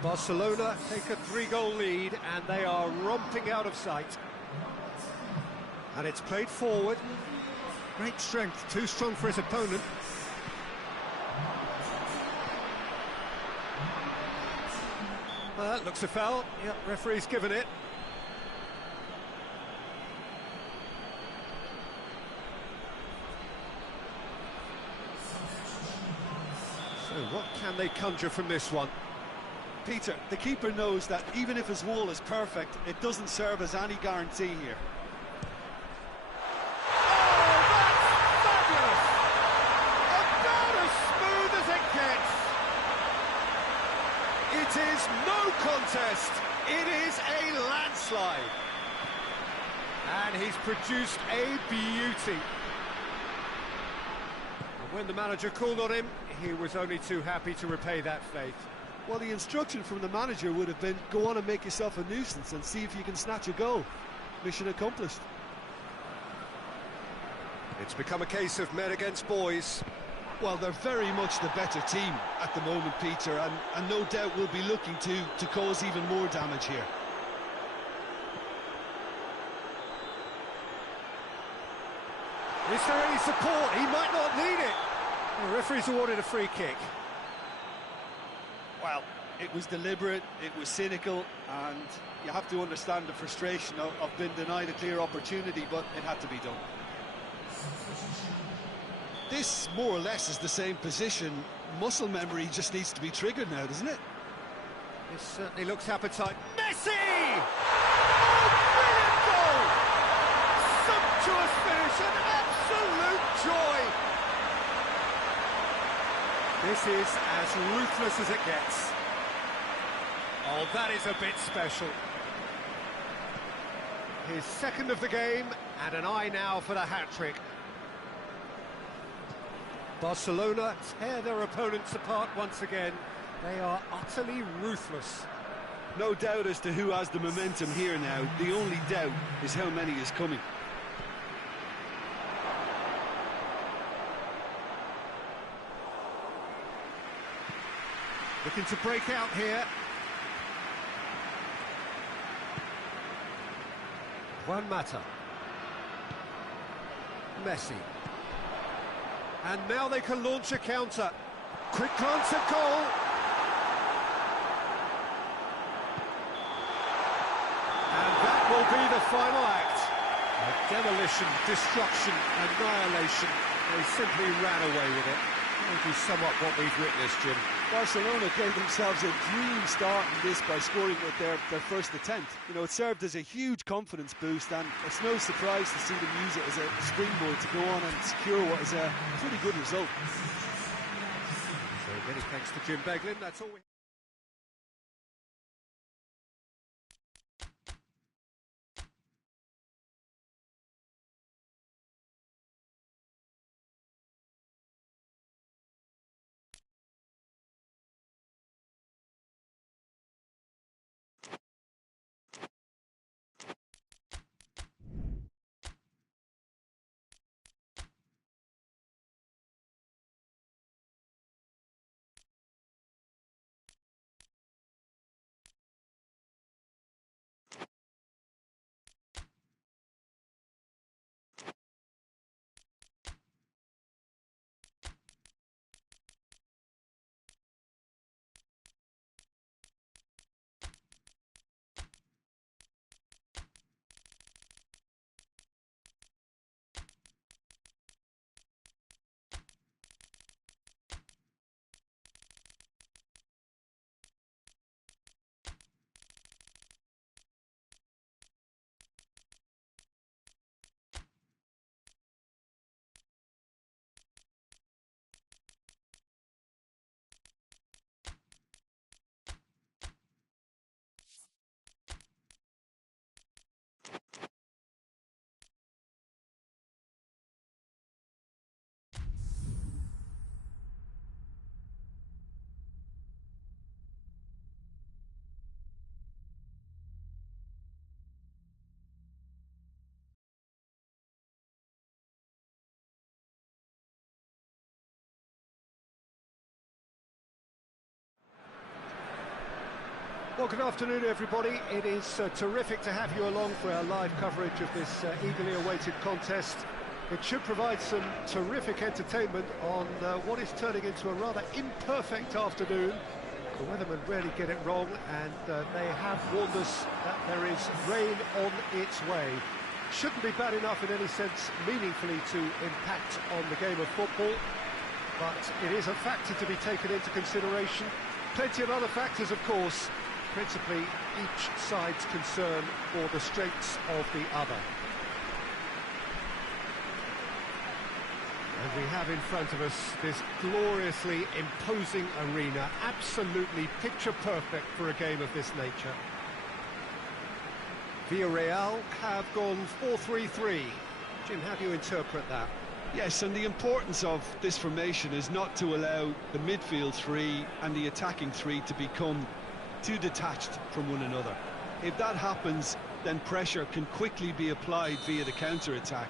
Barcelona take a 3-goal lead and they are romping out of sight. And it's played forward. Great strength, too strong for his opponent. That looks a foul. Yep, referee's given it. So what can they conjure from this one? Peter, the keeper knows that even if his wall is perfect, it doesn't serve as any guarantee here. Oh, that's fabulous! About as smooth as it gets. It is no contest. It is a landslide. And he's produced a beauty. And when the manager called on him, he was only too happy to repay that faith. Well, the instruction from the manager would have been, go on and make yourself a nuisance and see if you can snatch a goal. Mission accomplished. It's become a case of men against boys. Well, they're very much the better team at the moment, Peter, and no doubt will be looking to cause even more damage here. Is there any support? He might not need it. The referee's awarded a free kick. Well, it was deliberate, it was cynical, and you have to understand the frustration of being denied a clear opportunity, but it had to be done. This, more or less, is the same position. Muscle memory just needs to be triggered now, doesn't it? This certainly looks appetite. Messi! Oh, brilliant goal! Sumptuous finish, an absolute joy! This is as ruthless as it gets. Oh, that is a bit special. His second of the game, and an eye now for the hat-trick. Barcelona tear their opponents apart once again. They are utterly ruthless. No doubt as to who has the momentum here now. The only doubt is how many is coming. Looking to break out here. Juan Mata. Messi. And now they can launch a counter. Quick glance at goal. And that will be the final act. Demolition, destruction, annihilation. They simply ran away with it. Maybe somewhat what we've witnessed, Jim. Barcelona gave themselves a dream start in this by scoring with their first attempt. You know, it served as a huge confidence boost, and it's no surprise to see them use it as a springboard to go on and secure what is a pretty good result. So many thanks to Jim Beglin. That's all we Well, good afternoon, everybody. It is terrific to have you along for our live coverage of this eagerly awaited contest. It should provide some terrific entertainment on what is turning into a rather imperfect afternoon. The weathermen rarely get it wrong, and they have warned us that there is rain on its way. Shouldn't be bad enough in any sense meaningfully to impact on the game of football, but it is a factor to be taken into consideration. Plenty of other factors, of course, principally each side's concern for the strengths of the other. And we have in front of us this gloriously imposing arena, absolutely picture perfect for a game of this nature. Villarreal have gone 4-3-3. Jim, how do you interpret that? Yes, and the importance of this formation is not to allow the midfield three and the attacking three to become too detached from one another. If that happens, then pressure can quickly be applied via the counter-attack,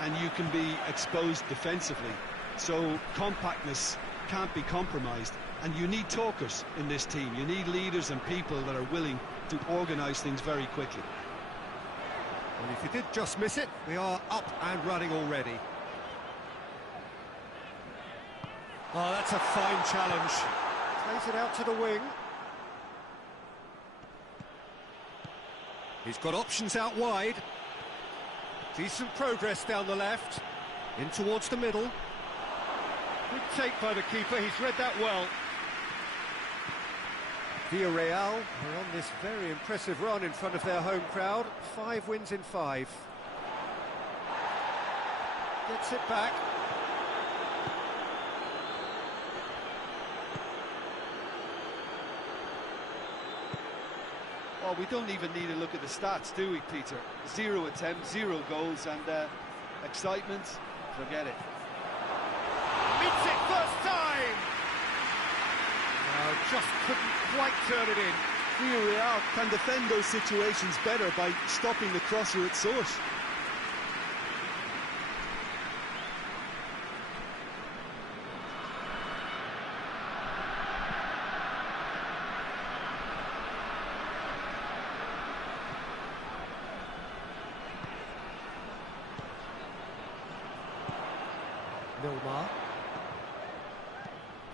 and you can be exposed defensively. So compactness can't be compromised, and you need talkers in this team. You need leaders and people that are willing to organise things very quickly. And if you did just miss it, we are up and running already. Oh, that's a fine challenge. Plays it out to the wing. He's got options out wide. Decent progress down the left. In towards the middle. Good take by the keeper, he's read that well. Villarreal are on this very impressive run in front of their home crowd. 5 wins in 5. Gets it back. Well, we don't even need to look at the stats, do we, Peter? 0 attempts, 0 goals, and excitement, forget it. Meets it first time! No, just couldn't quite turn it in. Villarreal can defend those situations better by stopping the crosser at source. Milmar.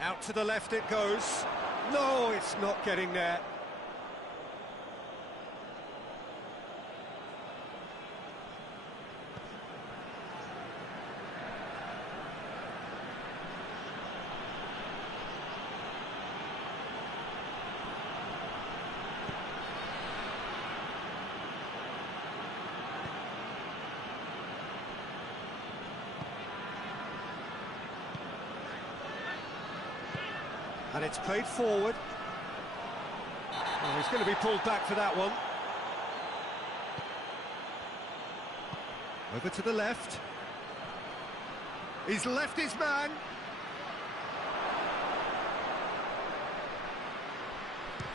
Out to the left it goes. No, it's not getting there. And it's played forward. Oh, he's going to be pulled back for that one. Over to the left. He's left his man.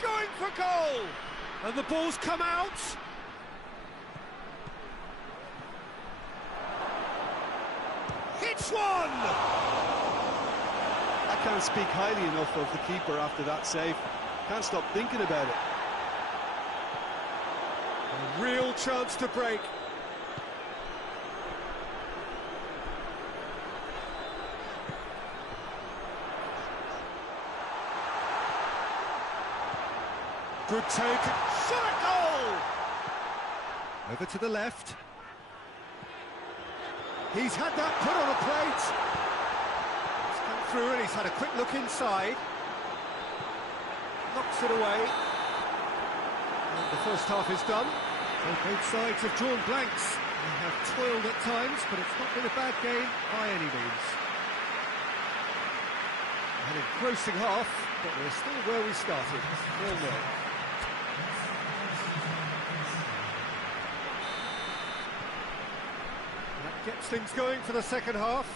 Going for goal! And the ball's come out. Hits one! I can't speak highly enough of the keeper after that save. Can't stop thinking about it. A real chance to break. Good take. Shot at goal! Over to the left. He's had that put on a plate. Through, and he's had a quick look inside. Knocks it away. And the first half is done. So both sides have drawn blanks. They have toiled at times, but it's not been a bad game by any means. An engrossing half, but we're still where we started. 0-0. That gets things going for the second half.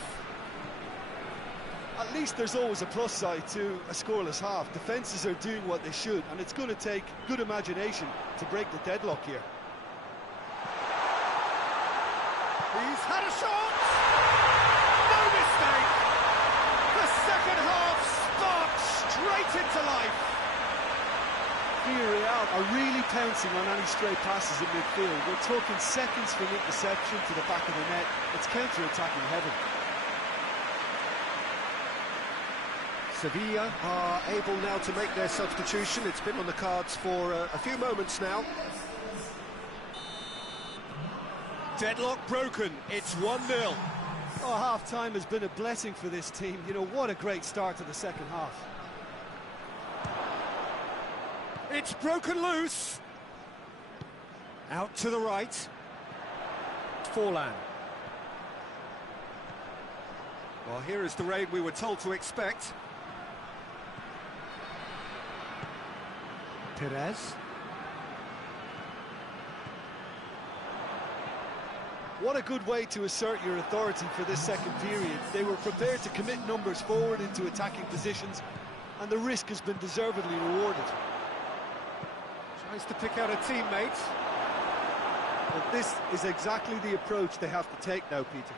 At least there's always a plus side to a scoreless half. Defences are doing what they should, and it's going to take good imagination to break the deadlock here. He's had a shot! No mistake! The second half sparks straight into life! Villarreal are really pouncing on any stray passes in midfield. We're talking seconds from interception to the back of the net. It's counter-attacking heaven. Sevilla are able now to make their substitution. It's been on the cards for a few moments now. Deadlock broken, it's 1-0. Oh, half-time has been a blessing for this team. You know, what a great start to the second half. It's broken loose. Out to the right. Forlan. Well, here is the raid we were told to expect. Perez. What a good way to assert your authority for this second period. They were prepared to commit numbers forward into attacking positions, and the risk has been deservedly rewarded. Tries to pick out a teammate. But this is exactly the approach they have to take now, Peter.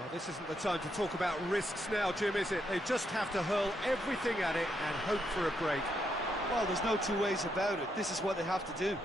Well, this isn't the time to talk about risks now, Jim, is it? They just have to hurl everything at it and hope for a break. Well, there's no two ways about it. This is what they have to do.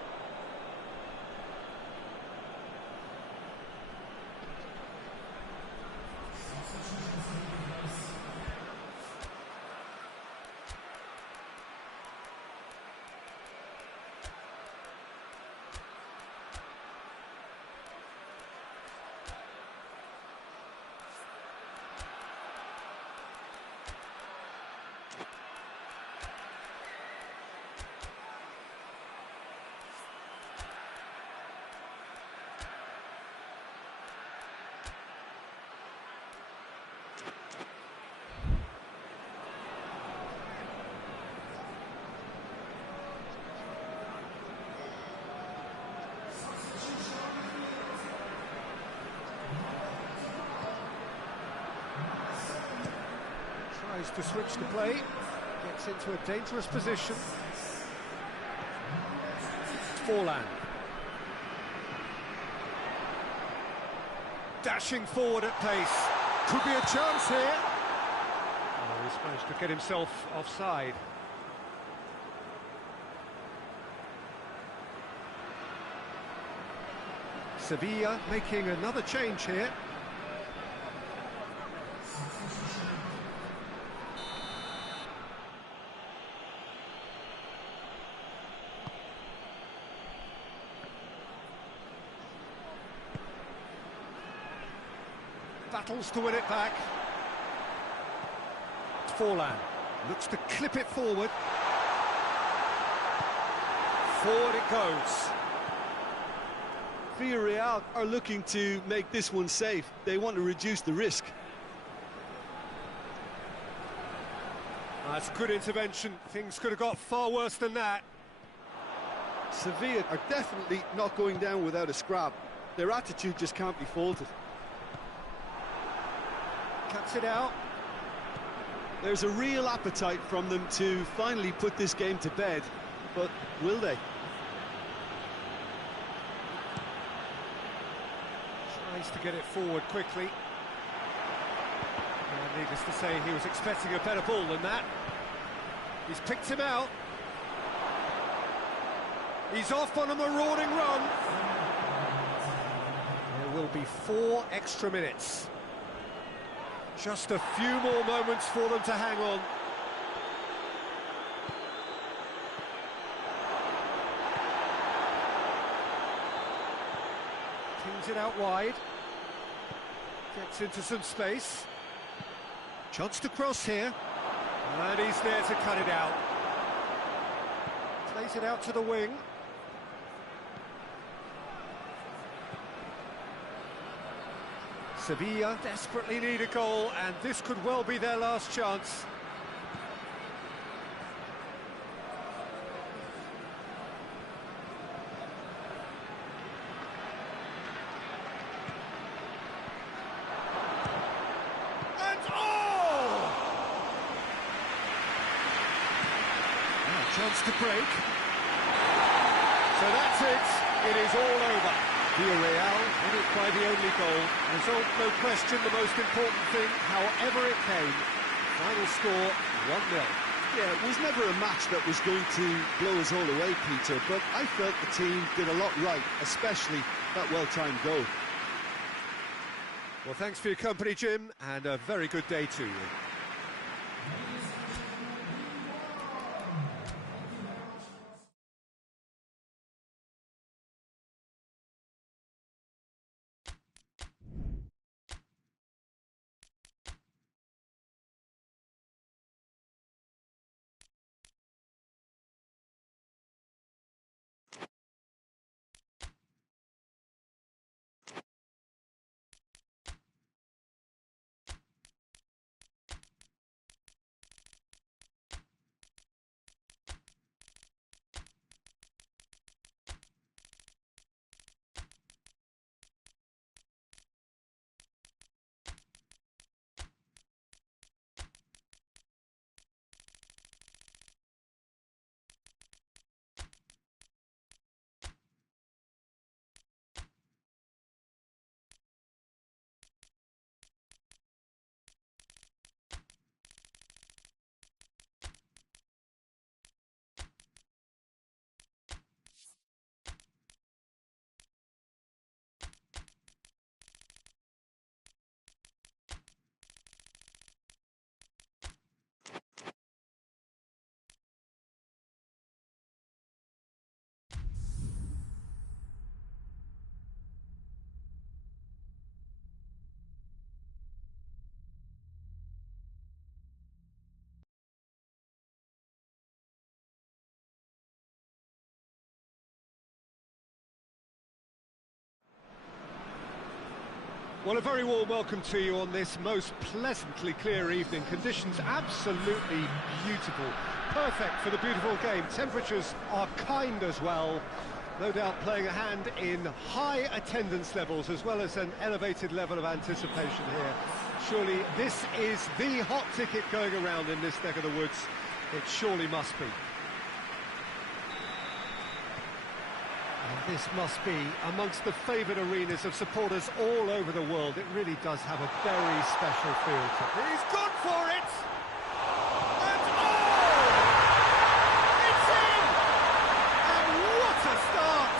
Tries to switch the play, gets into a dangerous position. Forlan. Dashing forward at pace. Could be a chance here. Oh, he's managed to get himself offside. Sevilla making another change here. Battles to win it back. Forlan looks to clip it forward. Forward it goes. Villarreal are looking to make this one safe. They want to reduce the risk. That's good intervention. Things could have got far worse than that. Sevilla are definitely not going down without a scrap. Their attitude just can't be faulted. Cuts it out. There's a real appetite from them to finally put this game to bed, but will they? Tries to get it forward quickly. And needless to say, he was expecting a better ball than that. He's picked him out. He's off on a marauding run. There will be 4 extra minutes. Just a few more moments for them to hang on. Pings it out wide. Gets into some space. Chance to cross here. And he's there to cut it out. Plays it out to the wing. Sevilla desperately need a goal, and this could well be their last chance. And chance to break. So that's it. It is all over. Villarreal won it by the only goal. Result, no question, the most important thing, however it came. Final score, 1-0. Yeah, it was never a match that was going to blow us all away, Peter, but I felt the team did a lot right, especially that well-timed goal. Well, thanks for your company, Jim, and a very good day to you. Well, a very warm welcome to you on this most pleasantly clear evening. Conditions absolutely beautiful. Perfect for the beautiful game. Temperatures are kind as well. No doubt playing a hand in high attendance levels as well as an elevated level of anticipation here. Surely this is the hot ticket going around in this neck of the woods. It surely must be. And this must be amongst the favoured arenas of supporters all over the world. It really does have a very special feel to it. He's gone for it! And oh! It's in! And what a start!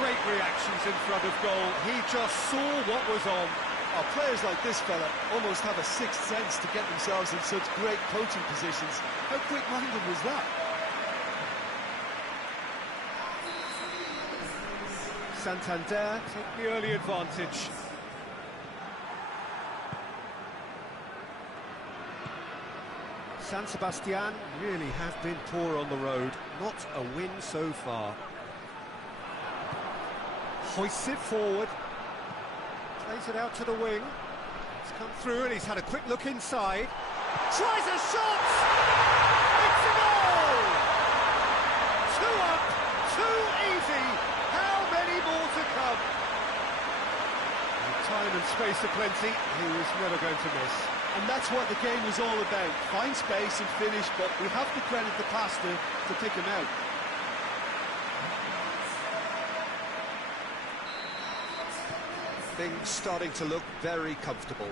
Great reactions in front of goal. He just saw what was on. Oh, players like this fella almost have a sixth sense to get themselves in such great coaching positions. How quick-minded was that? Santander take the early advantage. San Sebastian really have been poor on the road. Not a win so far. Hoists it forward. Plays it out to the wing. It's come through and he's had a quick look inside. Tries a shot! It's a goal! 2 up, 2 easy. How many more to come? With time and space aplenty, he was never going to miss. And that's what the game was all about. Find space and finish, but we have to credit the passer to pick him out. Things starting to look very comfortable.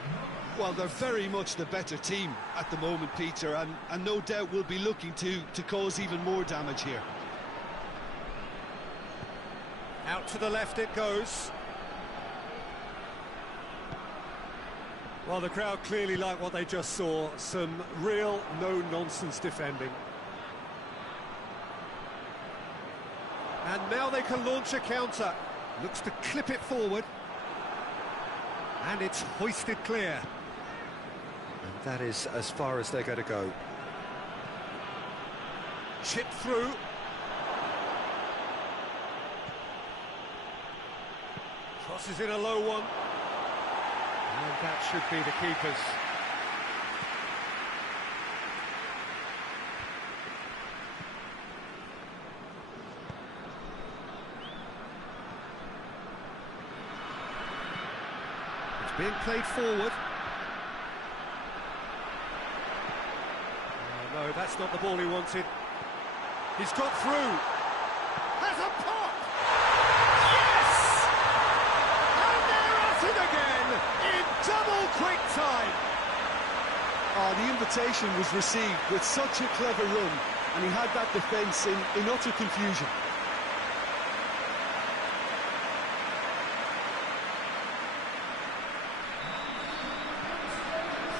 Well, they're very much the better team at the moment, Peter, and no doubt will be looking to cause even more damage here. Out to the left it goes. Well, the crowd clearly like what they just saw. Some real no-nonsense defending. And now they can launch a counter. Looks to clip it forward. And it's hoisted clear. And that is as far as they're going to go. Chip through. Crosses in a low one. And that should be the keeper's. Being played forward. Oh, no, that's not the ball he wanted. He's got through. Has a pop! Yes! And they're at it again in double quick time. Oh, the invitation was received with such a clever run, and he had that defence in utter confusion.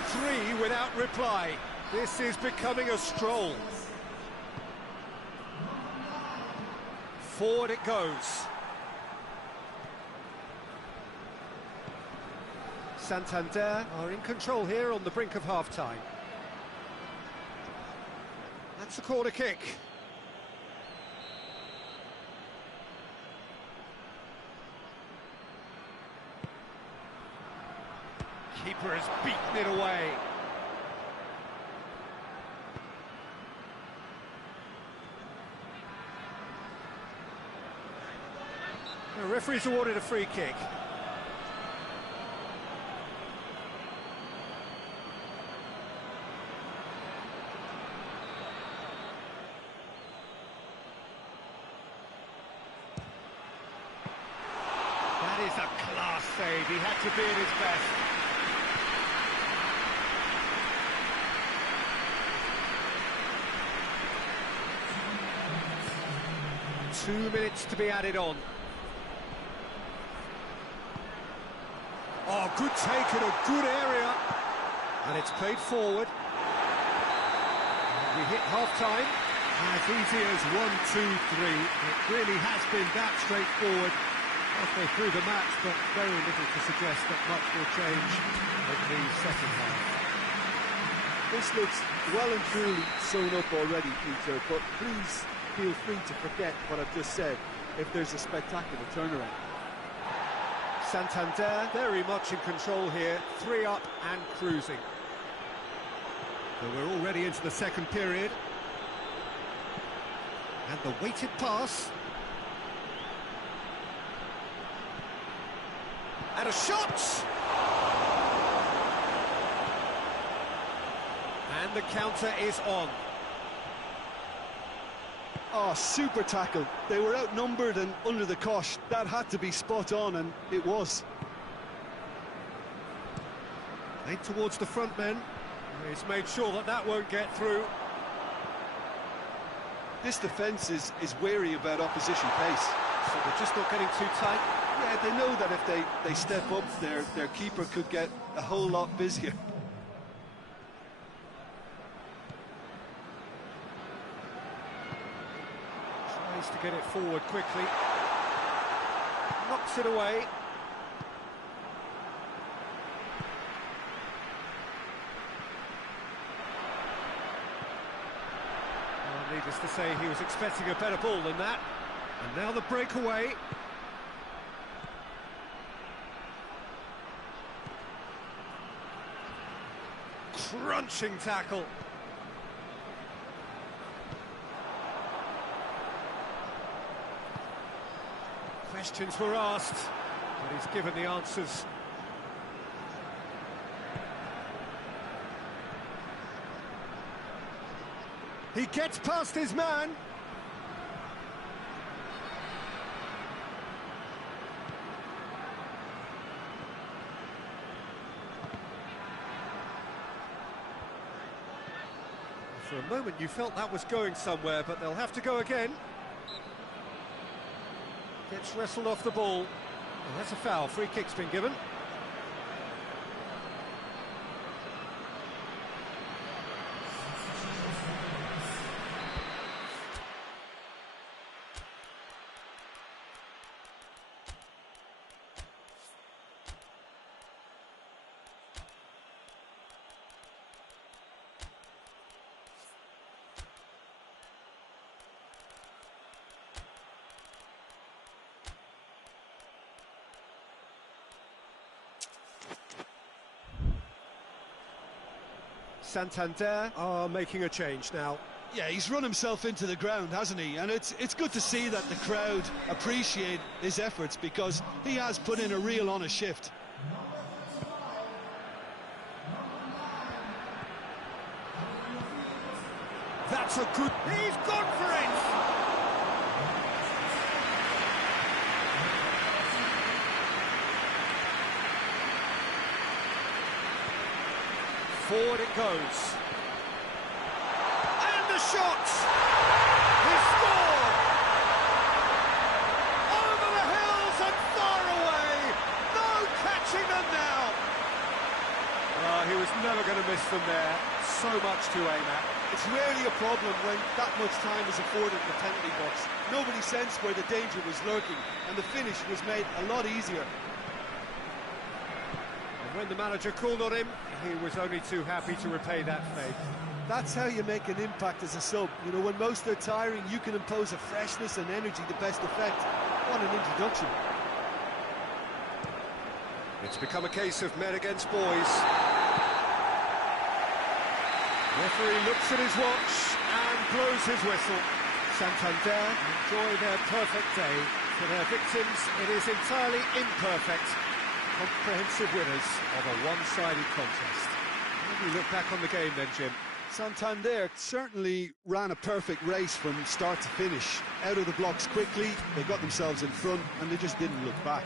Three without reply. This is becoming a stroll. Forward it goes. Santander are in control here on the brink of half-time. That's a corner kick. Keeper has beaten it away. The referee's awarded a free kick. That is a class save. He had to be at his best. Two minutes to be added on. Oh, good take in a good area. And it's played forward. We hit half-time. As easy as 1, 2, 3. It really has been that straightforward halfway through the match, but very little to suggest that much will change over the second half. This looks well and truly sewn up already, Peter, but please feel free to forget what I've just said if there's a spectacular turnaround. Santander very much in control here, 3 up and cruising. So we're already into the second period. And the weighted pass. And a shot! And the counter is on. Oh, super tackle. They were outnumbered and under the cosh. That had to be spot on, and it was. Played towards the front men. He's made sure that that won't get through. This defence is wary about opposition pace. So they're just not getting too tight. Yeah, they know that if they step up, their keeper could get a whole lot busier. Tries to get it forward quickly. Knocks it away. Well, needless to say, he was expecting a better ball than that. And now the breakaway. Crunching tackle. Questions were asked, but he's given the answers. He gets past his man. For a moment you felt that was going somewhere, but they'll have to go again. Gets wrestled off the ball. Well, that's a foul. Free kick's been given. Santander are making a change now. Yeah, he's run himself into the ground, hasn't he? And it's good to see that the crowd appreciate his efforts, because he has put in a real honest shift. That's a good... He's gone for it! Forward it goes. And the shot! He scored! Over the hills and far away! No catching them now! He was never going to miss them there. So much to aim at. It's rarely a problem when that much time is afforded in the penalty box. Nobody sensed where the danger was lurking, and the finish was made a lot easier. And when the manager called on him, he was only too happy to repay that favour. That's how you make an impact as a sub. You know, when most are tiring, you can impose a freshness and energy to best effect. What an introduction. It's become a case of men against boys. Referee looks at his watch and blows his whistle. Santander enjoy their perfect day. For their victims, it is entirely imperfect. Comprehensive winners of a one-sided contest. How do you look back on the game then, Jim? Santander certainly ran a perfect race from start to finish. Out of the blocks quickly, they got themselves in front, and they just didn't look back.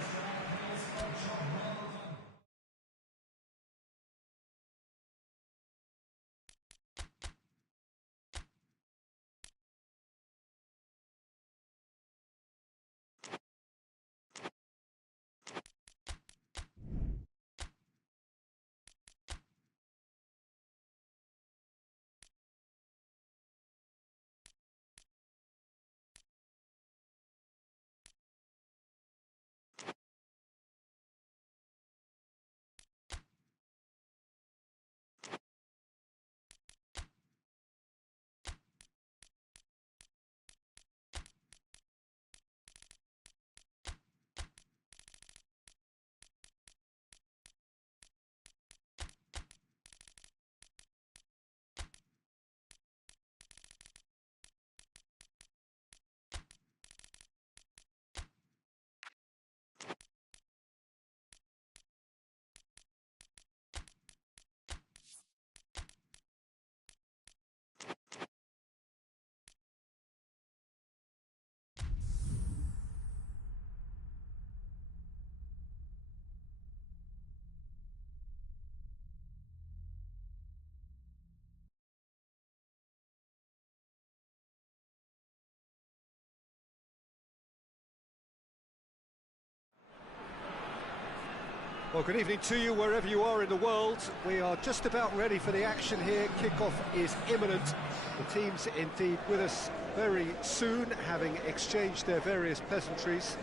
Well, good evening to you wherever you are in the world. We are just about ready for the action here. Kickoff is imminent. The teams indeed with us very soon, having exchanged their various pleasantries.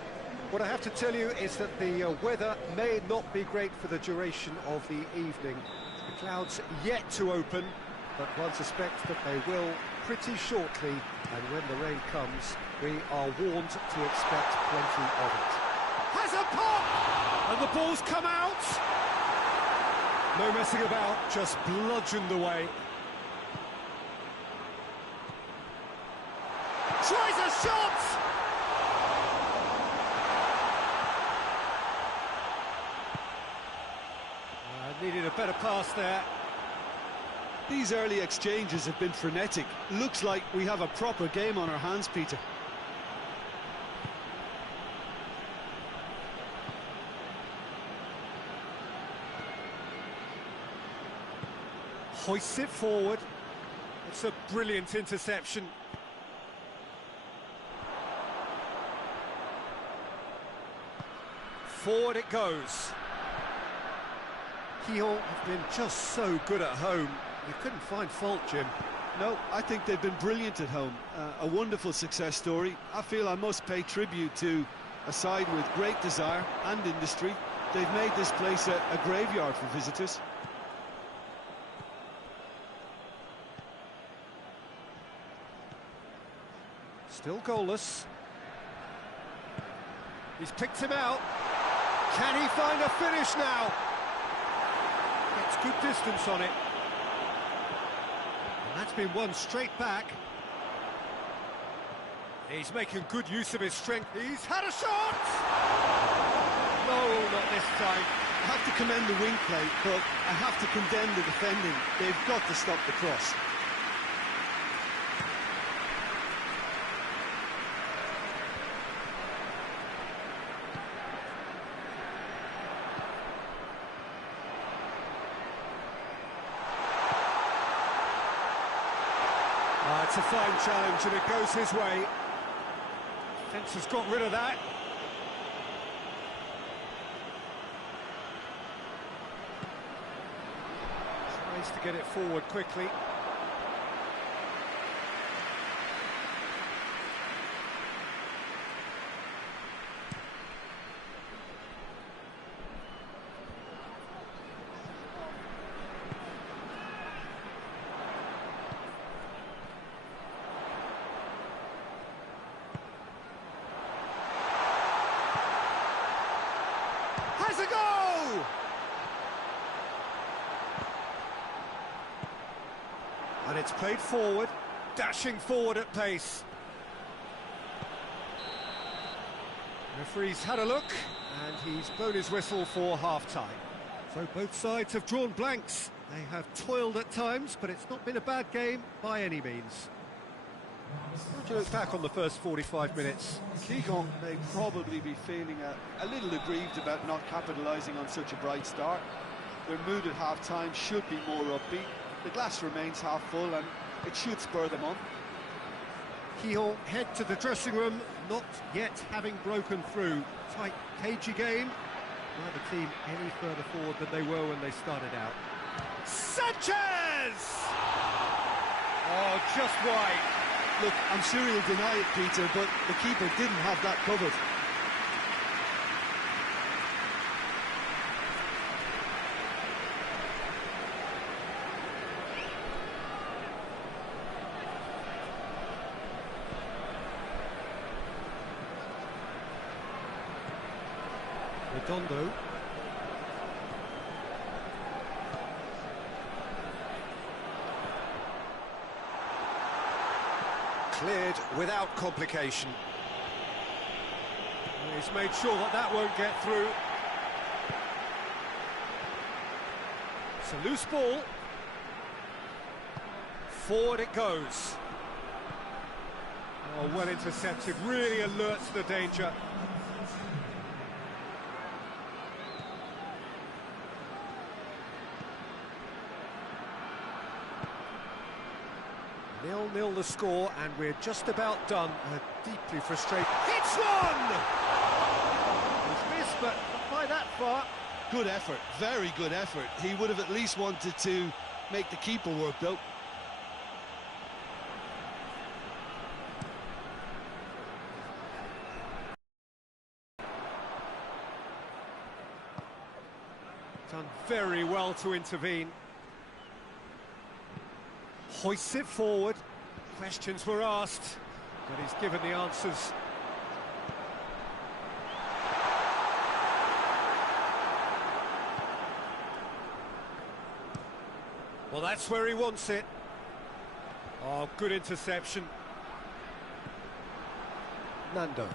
What I have to tell you is that the weather may not be great for the duration of the evening. The clouds yet to open, but one suspects that they will pretty shortly, and when the rain comes, we are warned to expect plenty of it. Has a pop! And the ball's come out! No messing about, just bludgeoned away. Tries a shot! Needed a better pass there. These early exchanges have been frenetic. Looks like we have a proper game on our hands, Peter. Hoists it forward. It's a brilliant interception. Forward it goes. GIJÓN have been just so good at home. You couldn't find fault, Jim. No, I think they've been brilliant at home. A wonderful success story. I feel I must pay tribute to a side with great desire and industry. They've made this place a graveyard for visitors. Still goalless. He's picked him out. Can he find a finish now? Gets good distance on it. And that's been won straight back. He's making good use of his strength. He's had a shot! No, not this time. I have to commend the wing play, but I have to condemn the defending. They've got to stop the cross. That's a fine challenge, and it goes his way. Defence has got rid of that. Tries to get it forward quickly. Has a go! And it's played forward, dashing forward at pace. Referee's had a look, and he's blown his whistle for half-time. So both sides have drawn blanks. They have toiled at times, but it's not been a bad game by any means. How do you look back on the first 45 minutes? GIJÓN may probably be feeling a little aggrieved about not capitalising on such a bright start. Their mood at half-time should be more upbeat. The glass remains half full, and it should spur them on. GIJÓN head to the dressing room, not yet having broken through. Tight, cagey game. Neither team any further forward than they were when they started out. Sanchez! Oh, just wide. Look, I'm sure he'll deny it, Peter, but the keeper didn't have that covered. Redondo. Cleared without complication. He's made sure that that won't get through. It's a loose ball. Forward it goes. Oh, well intercepted, really alerts the danger. Nil-nil the score, and we're just about done. Deeply frustrated. Hits one! He's missed, but not by that far. Good effort, very good effort. He would have at least wanted to make the keeper work, though. Done very well to intervene. Hoists it forward. Questions were asked, but he's given the answers. Well, that's where he wants it. Oh, good interception. Nando.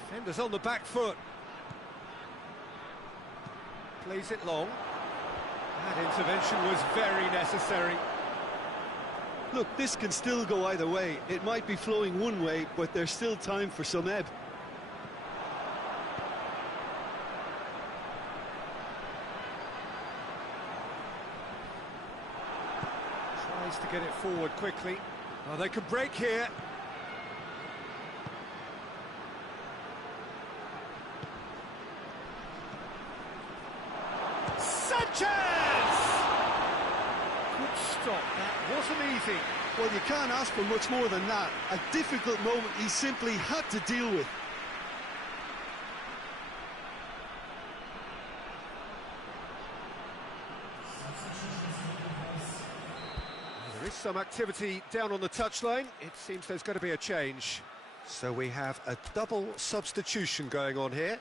Defenders on the back foot. Plays it long. That intervention was very necessary. Look, this can still go either way. It might be flowing one way, but there's still time for some ebb. Tries to get it forward quickly. Oh, they could break here. Sanchez! Good stop, that wasn't easy. Well, you can't ask for much more than that. A difficult moment he simply had to deal with. There is some activity down on the touchline. It seems there's going to be a change. So we have a double substitution going on here.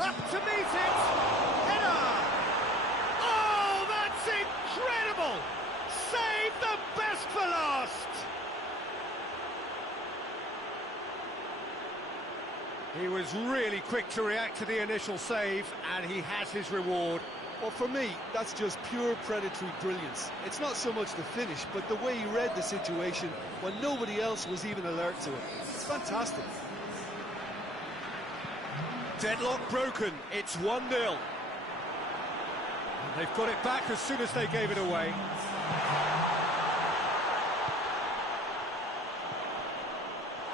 Up to meet it! Header! Oh, that's incredible! Save the He was really quick to react to the initial save, and he has his reward. Well, for me, that's just pure predatory brilliance. It's not so much the finish, but the way he read the situation when nobody else was even alert to it. It's fantastic. Deadlock broken, it's 1-0. They've got it back as soon as they gave it away.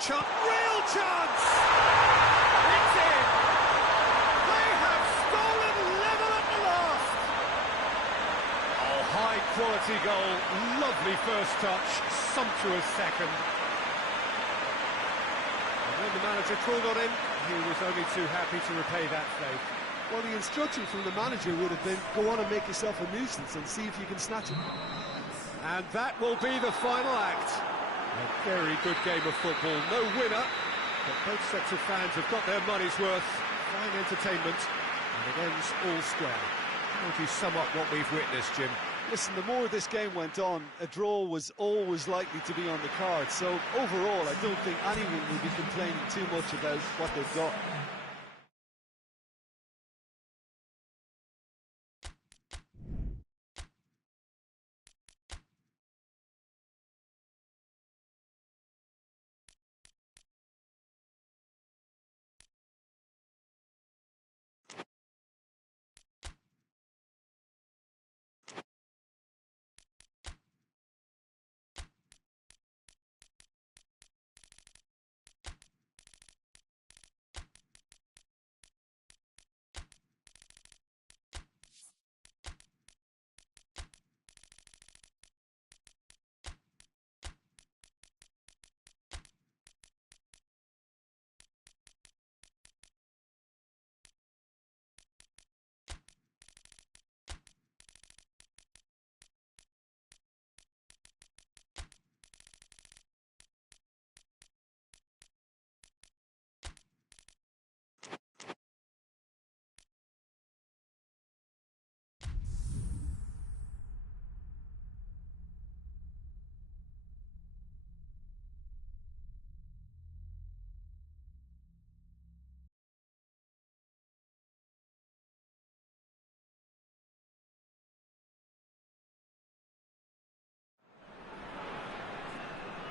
Real chance! It's in! They have stolen level at the last! Oh, high-quality goal, lovely first touch, sumptuous second. And when the manager called on him, he was only too happy to repay that favour. Well, the instruction from the manager would have been, go on and make yourself a nuisance and see if you can snatch it. And that will be the final act. A very good game of football, no winner, but both sets of fans have got their money's worth. Fine entertainment, and it ends all square. How would you sum up what we've witnessed, Jim? Listen, the more this game went on, a draw was always likely to be on the card. So overall, I don't think anyone will be complaining too much about what they've got.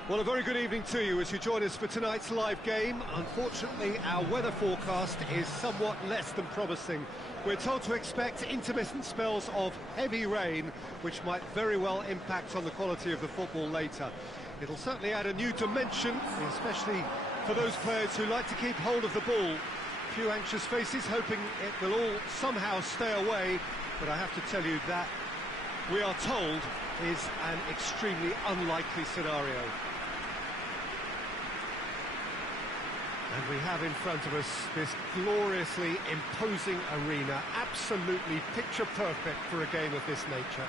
Well, a very good evening to you as you join us for tonight's live game. Unfortunately, our weather forecast is somewhat less than promising. We're told to expect intermittent spells of heavy rain, which might very well impact on the quality of the football later. It'll certainly add a new dimension, especially for those players who like to keep hold of the ball. A few anxious faces hoping it will all somehow stay away, but I have to tell you that we are told is an extremely unlikely scenario. And we have in front of us this gloriously imposing arena, absolutely picture perfect for a game of this nature.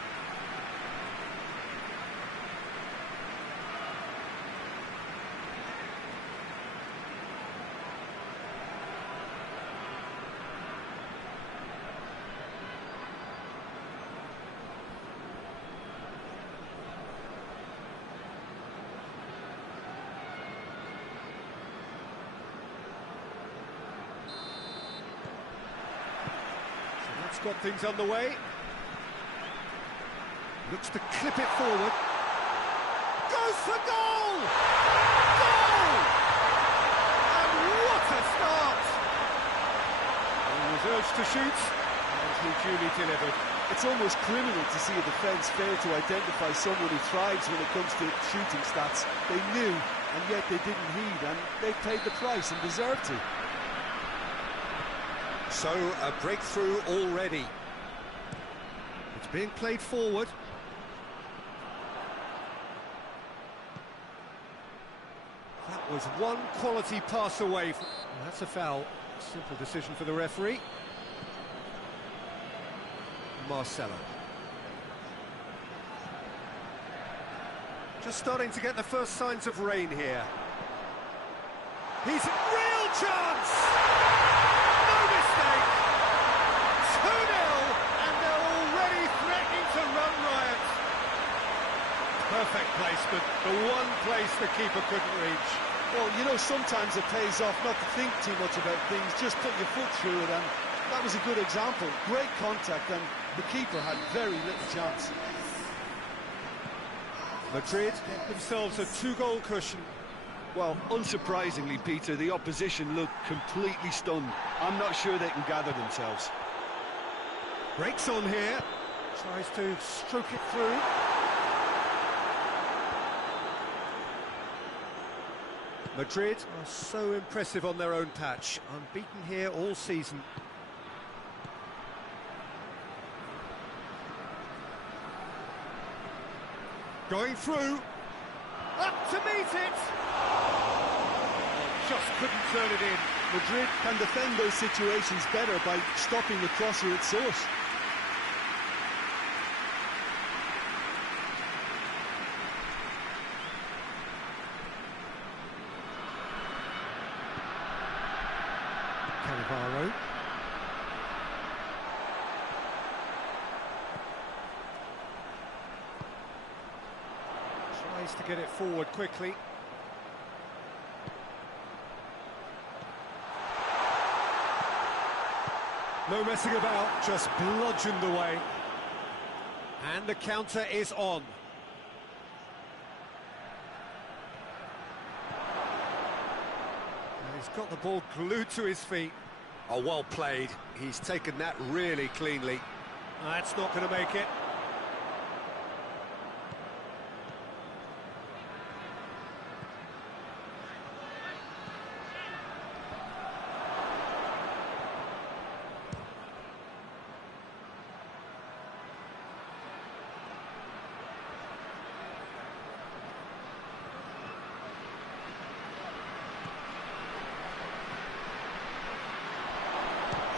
Got things underway. Looks to clip it forward. Goes for goal! Goal! And what a start! He was urged to shoot, and he duly delivered. It's almost criminal to see a defence fail to identify someone who thrives when it comes to shooting stats. They knew, and yet they didn't heed, and they paid the price and deserved to. So, a breakthrough already. It's being played forward. That was one quality pass away. That's a foul. Simple decision for the referee. Marcelo. Just starting to get the first signs of rain here. He's real chance! No mistake! 2-0, and they're already threatening to run riot. Perfect placement, the one place the keeper couldn't reach. Well, you know, sometimes it pays off not to think too much about things, just put your foot through it, and that was a good example. Great contact, and the keeper had very little chance. Madrid get themselves a 2-goal cushion. Well, unsurprisingly, Peter, the opposition look completely stunned. I'm not sure they can gather themselves. Breaks on here. Tries to stroke it through. Madrid are so impressive on their own patch. Unbeaten here all season. Going through. Up to meet it! Just couldn't turn it in. Madrid can defend those situations better by stopping the crosser at source. Cannavaro. Tries to get it forward quickly. No messing about, just bludgeoned away. And the counter is on. And he's got the ball glued to his feet. Oh, well played. He's taken that really cleanly. That's not going to make it.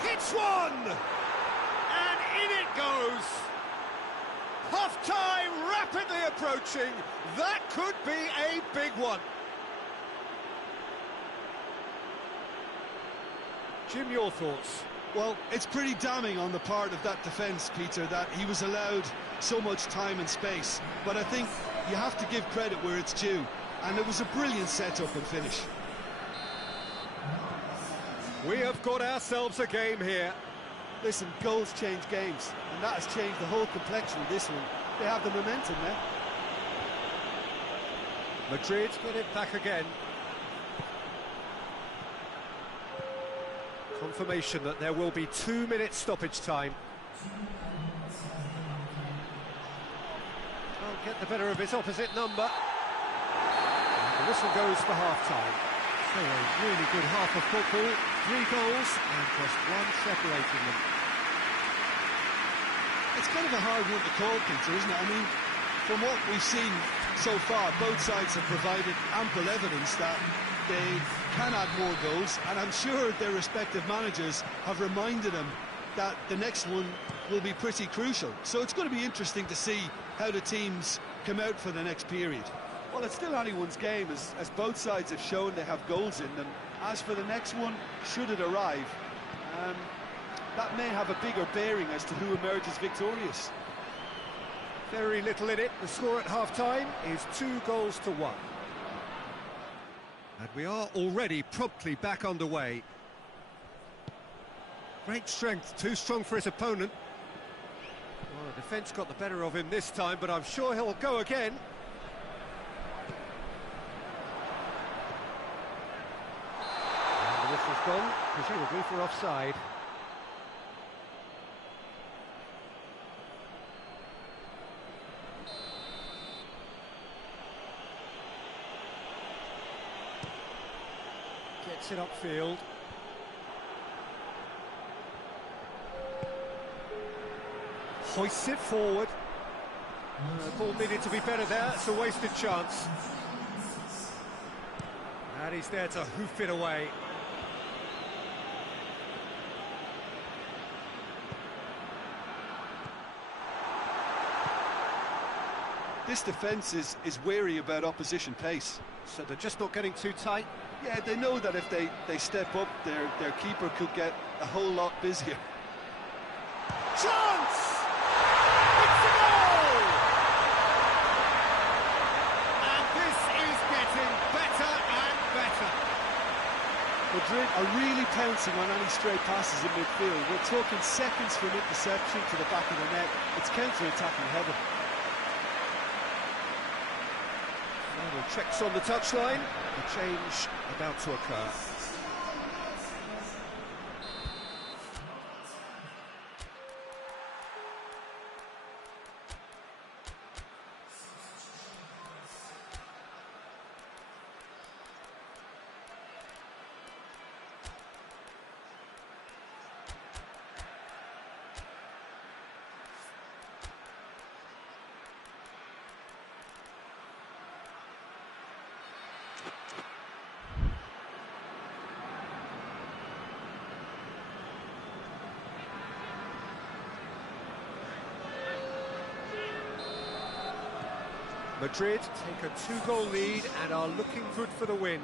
Hits one! And in it goes! Half-time rapidly approaching. That could be a big one. Jim, your thoughts? Well, it's pretty damning on the part of that defence, Peter, that he was allowed so much time and space. But I think you have to give credit where it's due. And it was a brilliant setup and finish. We have got ourselves a game here. Listen, goals change games, and that has changed the whole complexion of this one. They have the momentum now. Madrid get it back again. Confirmation that there will be 2 minutes stoppage time. Can't get the better of his opposite number. And the whistle goes for half-time. So a really good half of football, 3 goals and just one separating them. It's kind of a hard one to call, Peter, isn't it? I mean, from what we've seen so far, both sides have provided ample evidence that they can add more goals, and I'm sure their respective managers have reminded them that the next one will be pretty crucial. So it's going to be interesting to see how the teams come out for the next period. Well, it's still anyone's game, as both sides have shown they have goals in them. As for the next one, should it arrive, that may have a bigger bearing as to who emerges victorious. Very little in it. The score at half-time is 2-1. And we are already promptly back underway. Great strength, too strong for his opponent. Well, the defence got the better of him this time, but I'm sure he'll go again. And the whistle's gone, presumably for offside. Gets it upfield. Hoists it forward. The ball needed to be better there. It's a wasted chance. And he's there to hoof it away. This defence is wary about opposition pace. So they're just not getting too tight. Yeah, they know that if they step up, their keeper could get a whole lot busier. Chance! It's a goal! And this is getting better and better. Madrid are really pouncing on any stray passes in midfield. We're talking seconds from interception to the back of the net. It's counter-attacking heaven. Final checks on the touchline. A change about to occur. Madrid take a 2-goal lead and are looking good for the win.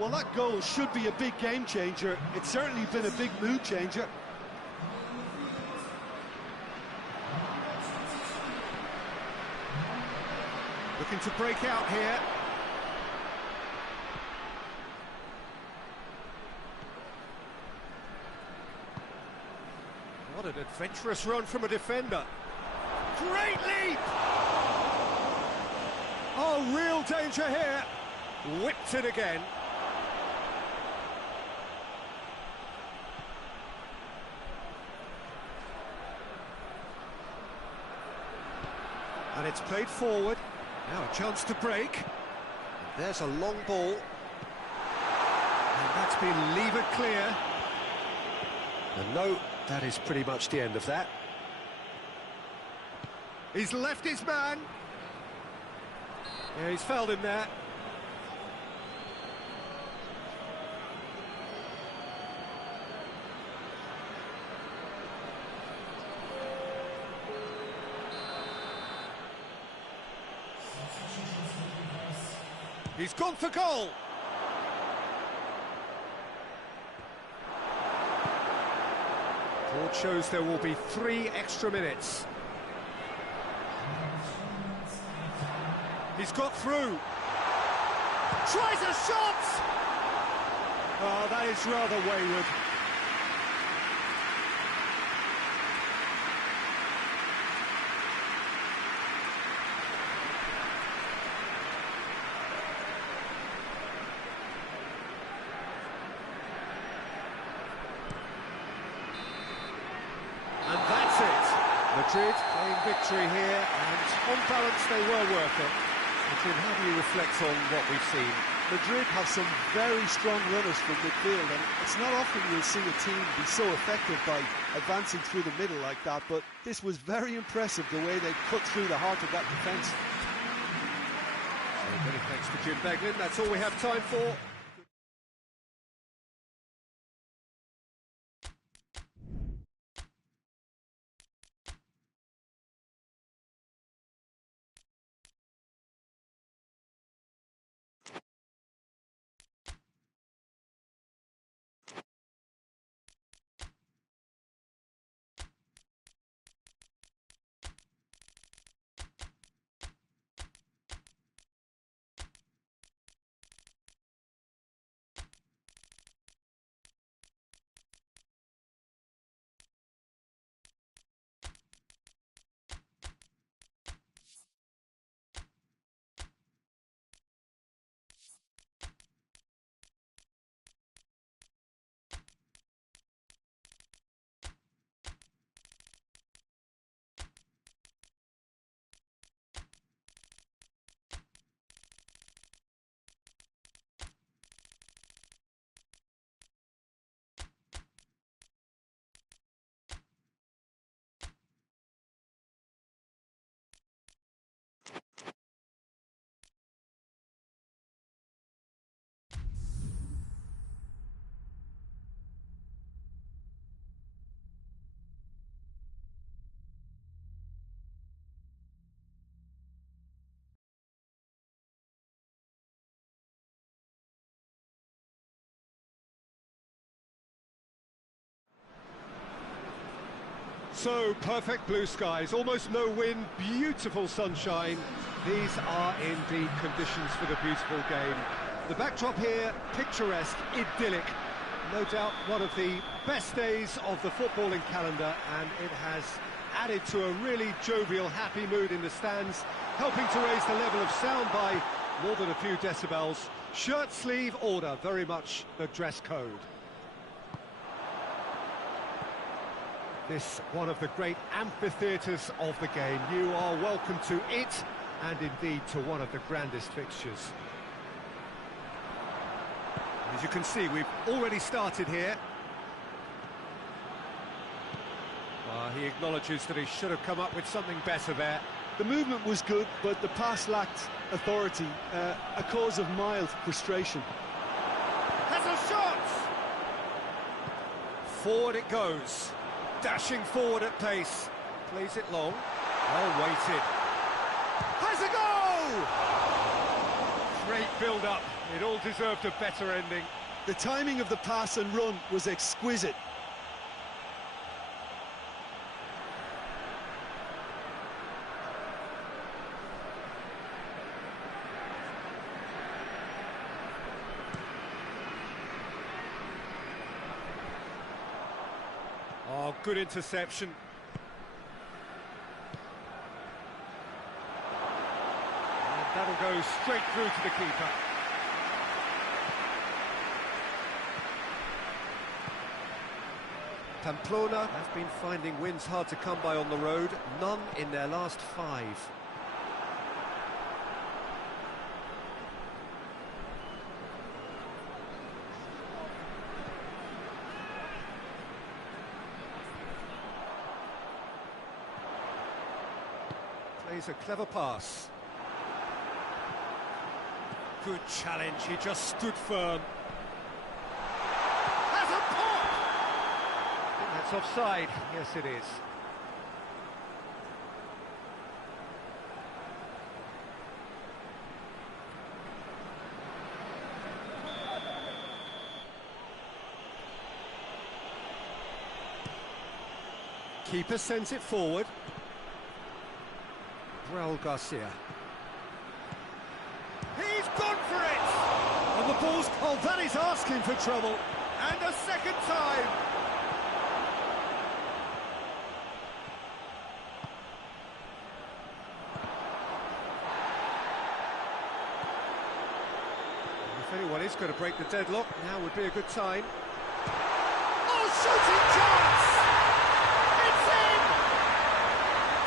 Well, that goal should be a big game changer. It's certainly been a big mood changer. Looking to break out here. What an adventurous run from a defender. Great leap! Oh, real danger here. Whipped it again. And it's played forward. Now a chance to break. And there's a long ball. And that's been levered clear. And no, that is pretty much the end of that. He's left his man. Yeah, he's fouled him there. He's gone for goal. Board shows there will be 3 extra minutes. He's got through. Tries a shot! Oh, that is rather wayward. And that's it. Madrid playing victory here, and on balance they were worth it. Madrid, how do you reflect on what we've seen? Madrid have some very strong runners from midfield, and it's not often you'll see a team be so effective by advancing through the middle like that, but this was very impressive, the way they cut through the heart of that defence. So many thanks to Jim Beglin. That's all we have time for. So, perfect blue skies, almost no wind, beautiful sunshine. These are indeed conditions for the beautiful game. The backdrop here, picturesque, idyllic. No doubt one of the best days of the footballing calendar, and it has added to a really jovial, happy mood in the stands, helping to raise the level of sound by more than a few decibels. Shirt sleeve order, very much the dress code. This one of the great amphitheatres of the game. You are welcome to it, and indeed to one of the grandest fixtures. As you can see, we've already started here. He acknowledges that he should have come up with something better there. The movement was good, but the pass lacked authority, a cause of mild frustration. Has a shot! Forward it goes. Dashing forward at pace. Plays it long. Well weighted. Has a goal! Great build-up. It all deserved a better ending. The timing of the pass and run was exquisite. Oh, good interception. And that'll go straight through to the keeper. Pamplona have been finding wins hard to come by on the road, none in their last 5. Plays a clever pass. Good challenge, he just stood firm. Has a pop! I think that's offside. Yes, it is. Keeper sends it forward. Raul Garcia. He's gone for it! And the ball's... Oh, that is asking for trouble. And a second time! If anyone is going to break the deadlock, now would be a good time. Oh, shooting chance! It's in!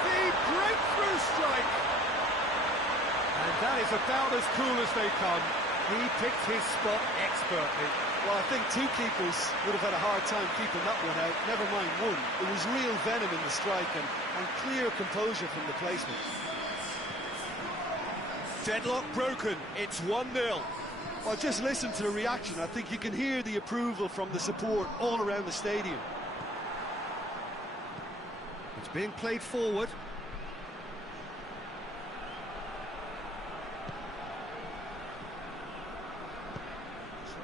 The breakthrough strike! And that is about as cool as they come. He picked his spot expertly. Well, I think 2 keepers would have had a hard time keeping that one out, never mind one. There was real venom in the strike and clear composure from the placement. Deadlock broken, it's 1-0. Well, just listen to the reaction. I think you can hear the approval from the support all around the stadium. It's being played forward.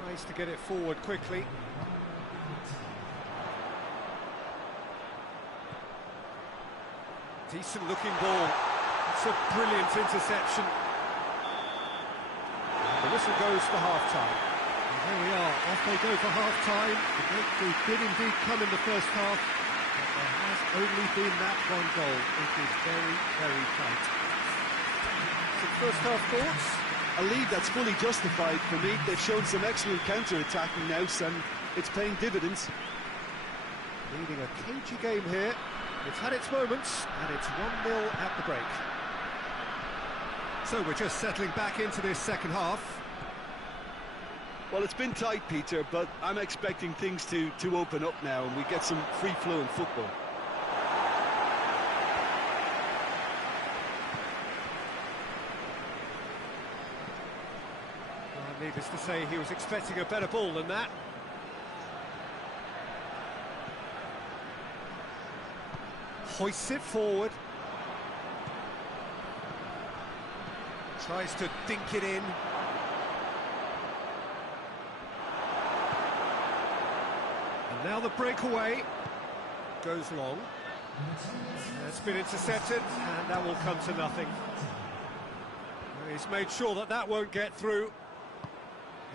Tries to get it forward quickly. Decent looking ball. It's a brilliant interception. The whistle goes for half-time. And here we are, off they go for half-time. The breakthrough did indeed come in the first half, but there has only been that one goal. It is very, very tight. Some first half thoughts? A lead that's fully justified for me. They've shown some excellent counter-attacking now, and it's paying dividends. Leading a cagey game here. It's had its moments, and it's 1-0 at the break. So we're just settling back into this second half. Well, it's been tight, Peter, but I'm expecting things to open up now, and we get some free-flowing football. Needless to say, he was expecting a better ball than that. Hoists it forward. Tries to dink it in. And now the breakaway goes long. It's been intercepted, and that will come to nothing. He's made sure that that won't get through.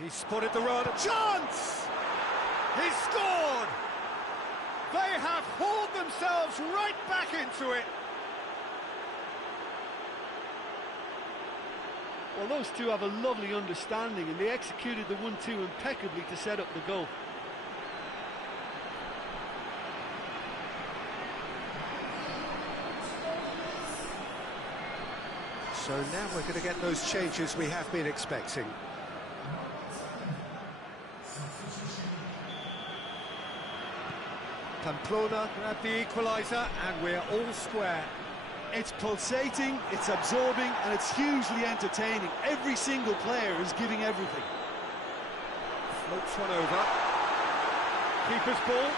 He spotted the run. Chance! He's scored! They have hauled themselves right back into it. Well, those two have a lovely understanding, and they executed the 1-2 impeccably to set up the goal. So now we're going to get those changes we have been expecting. Pamplona grab the equaliser, and we're all square. It's pulsating, it's absorbing, and it's hugely entertaining. Every single player is giving everything. Floats one over. Keeper's ball.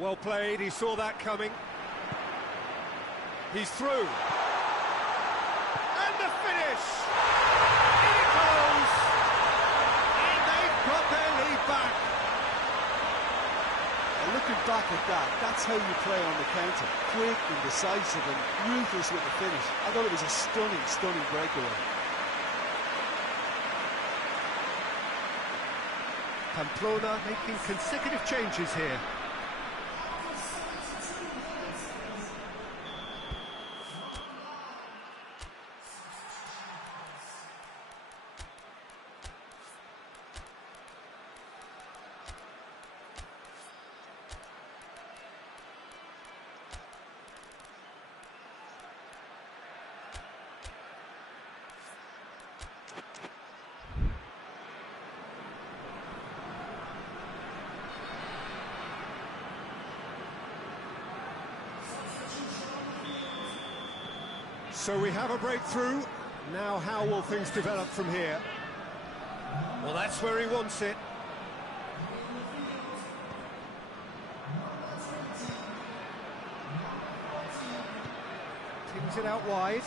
Well played, he saw that coming. He's through. And the finish! In it goes! And they've got their lead back. And looking back at that, that's how you play on the counter. Quick and decisive and ruthless with the finish. I thought it was a stunning, stunning breakaway. Pamplona making consecutive changes here. So we have a breakthrough. Now how will things develop from here? Well, that's where he wants it. Tins it out wide.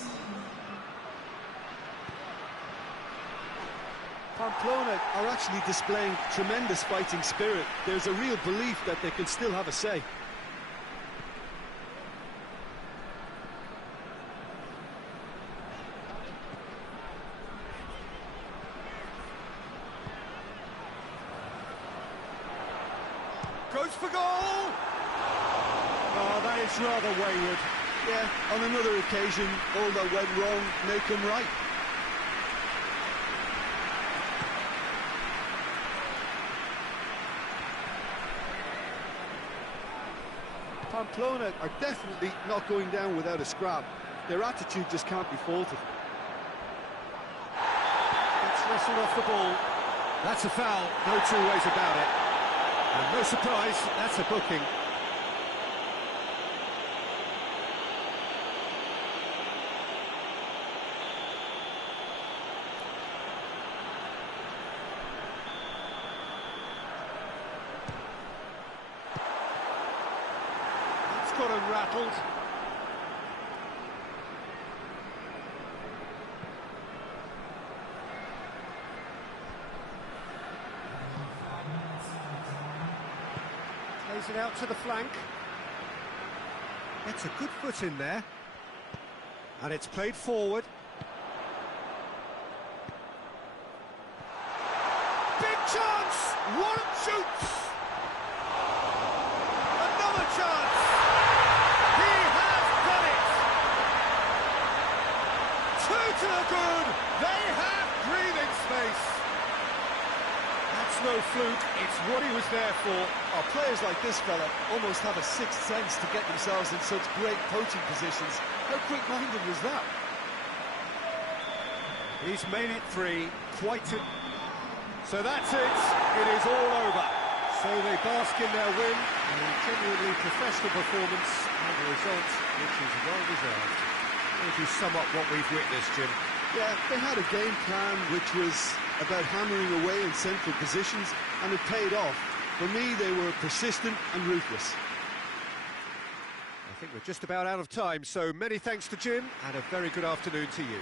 Pamplona are actually displaying tremendous fighting spirit. There's a real belief that they can still have a say. Goes for goal! Oh, that is rather wayward. Yeah, on another occasion, all that went wrong may come right. Pamplona are definitely not going down without a scrap. Their attitude just can't be faulted. Gets wrestled off the ball. That's a foul, no two ways about it. And no surprise, that's a booking. That's got him rattled. Plays it out to the flank. Gets a good foot in there. And it's played forward. Big chance! One shoots! Another chance! He has done it! Two to the good! They have breathing space! That's no fluke, it's what he was there for. Oh, players like this fella almost have a sixth sense to get themselves in such great poaching positions. How quick-minded was that? He's made it three, So that's it, it is all over. So they bask in their win, and a genuinely professional performance, and a result which is well-deserved. How would you sum up what we've witnessed, Jim? Yeah, they had a game plan which was about hammering away in central positions, and it paid off. For me, they were persistent and ruthless. I think we're just about out of time, so many thanks to Jim, and a very good afternoon to you.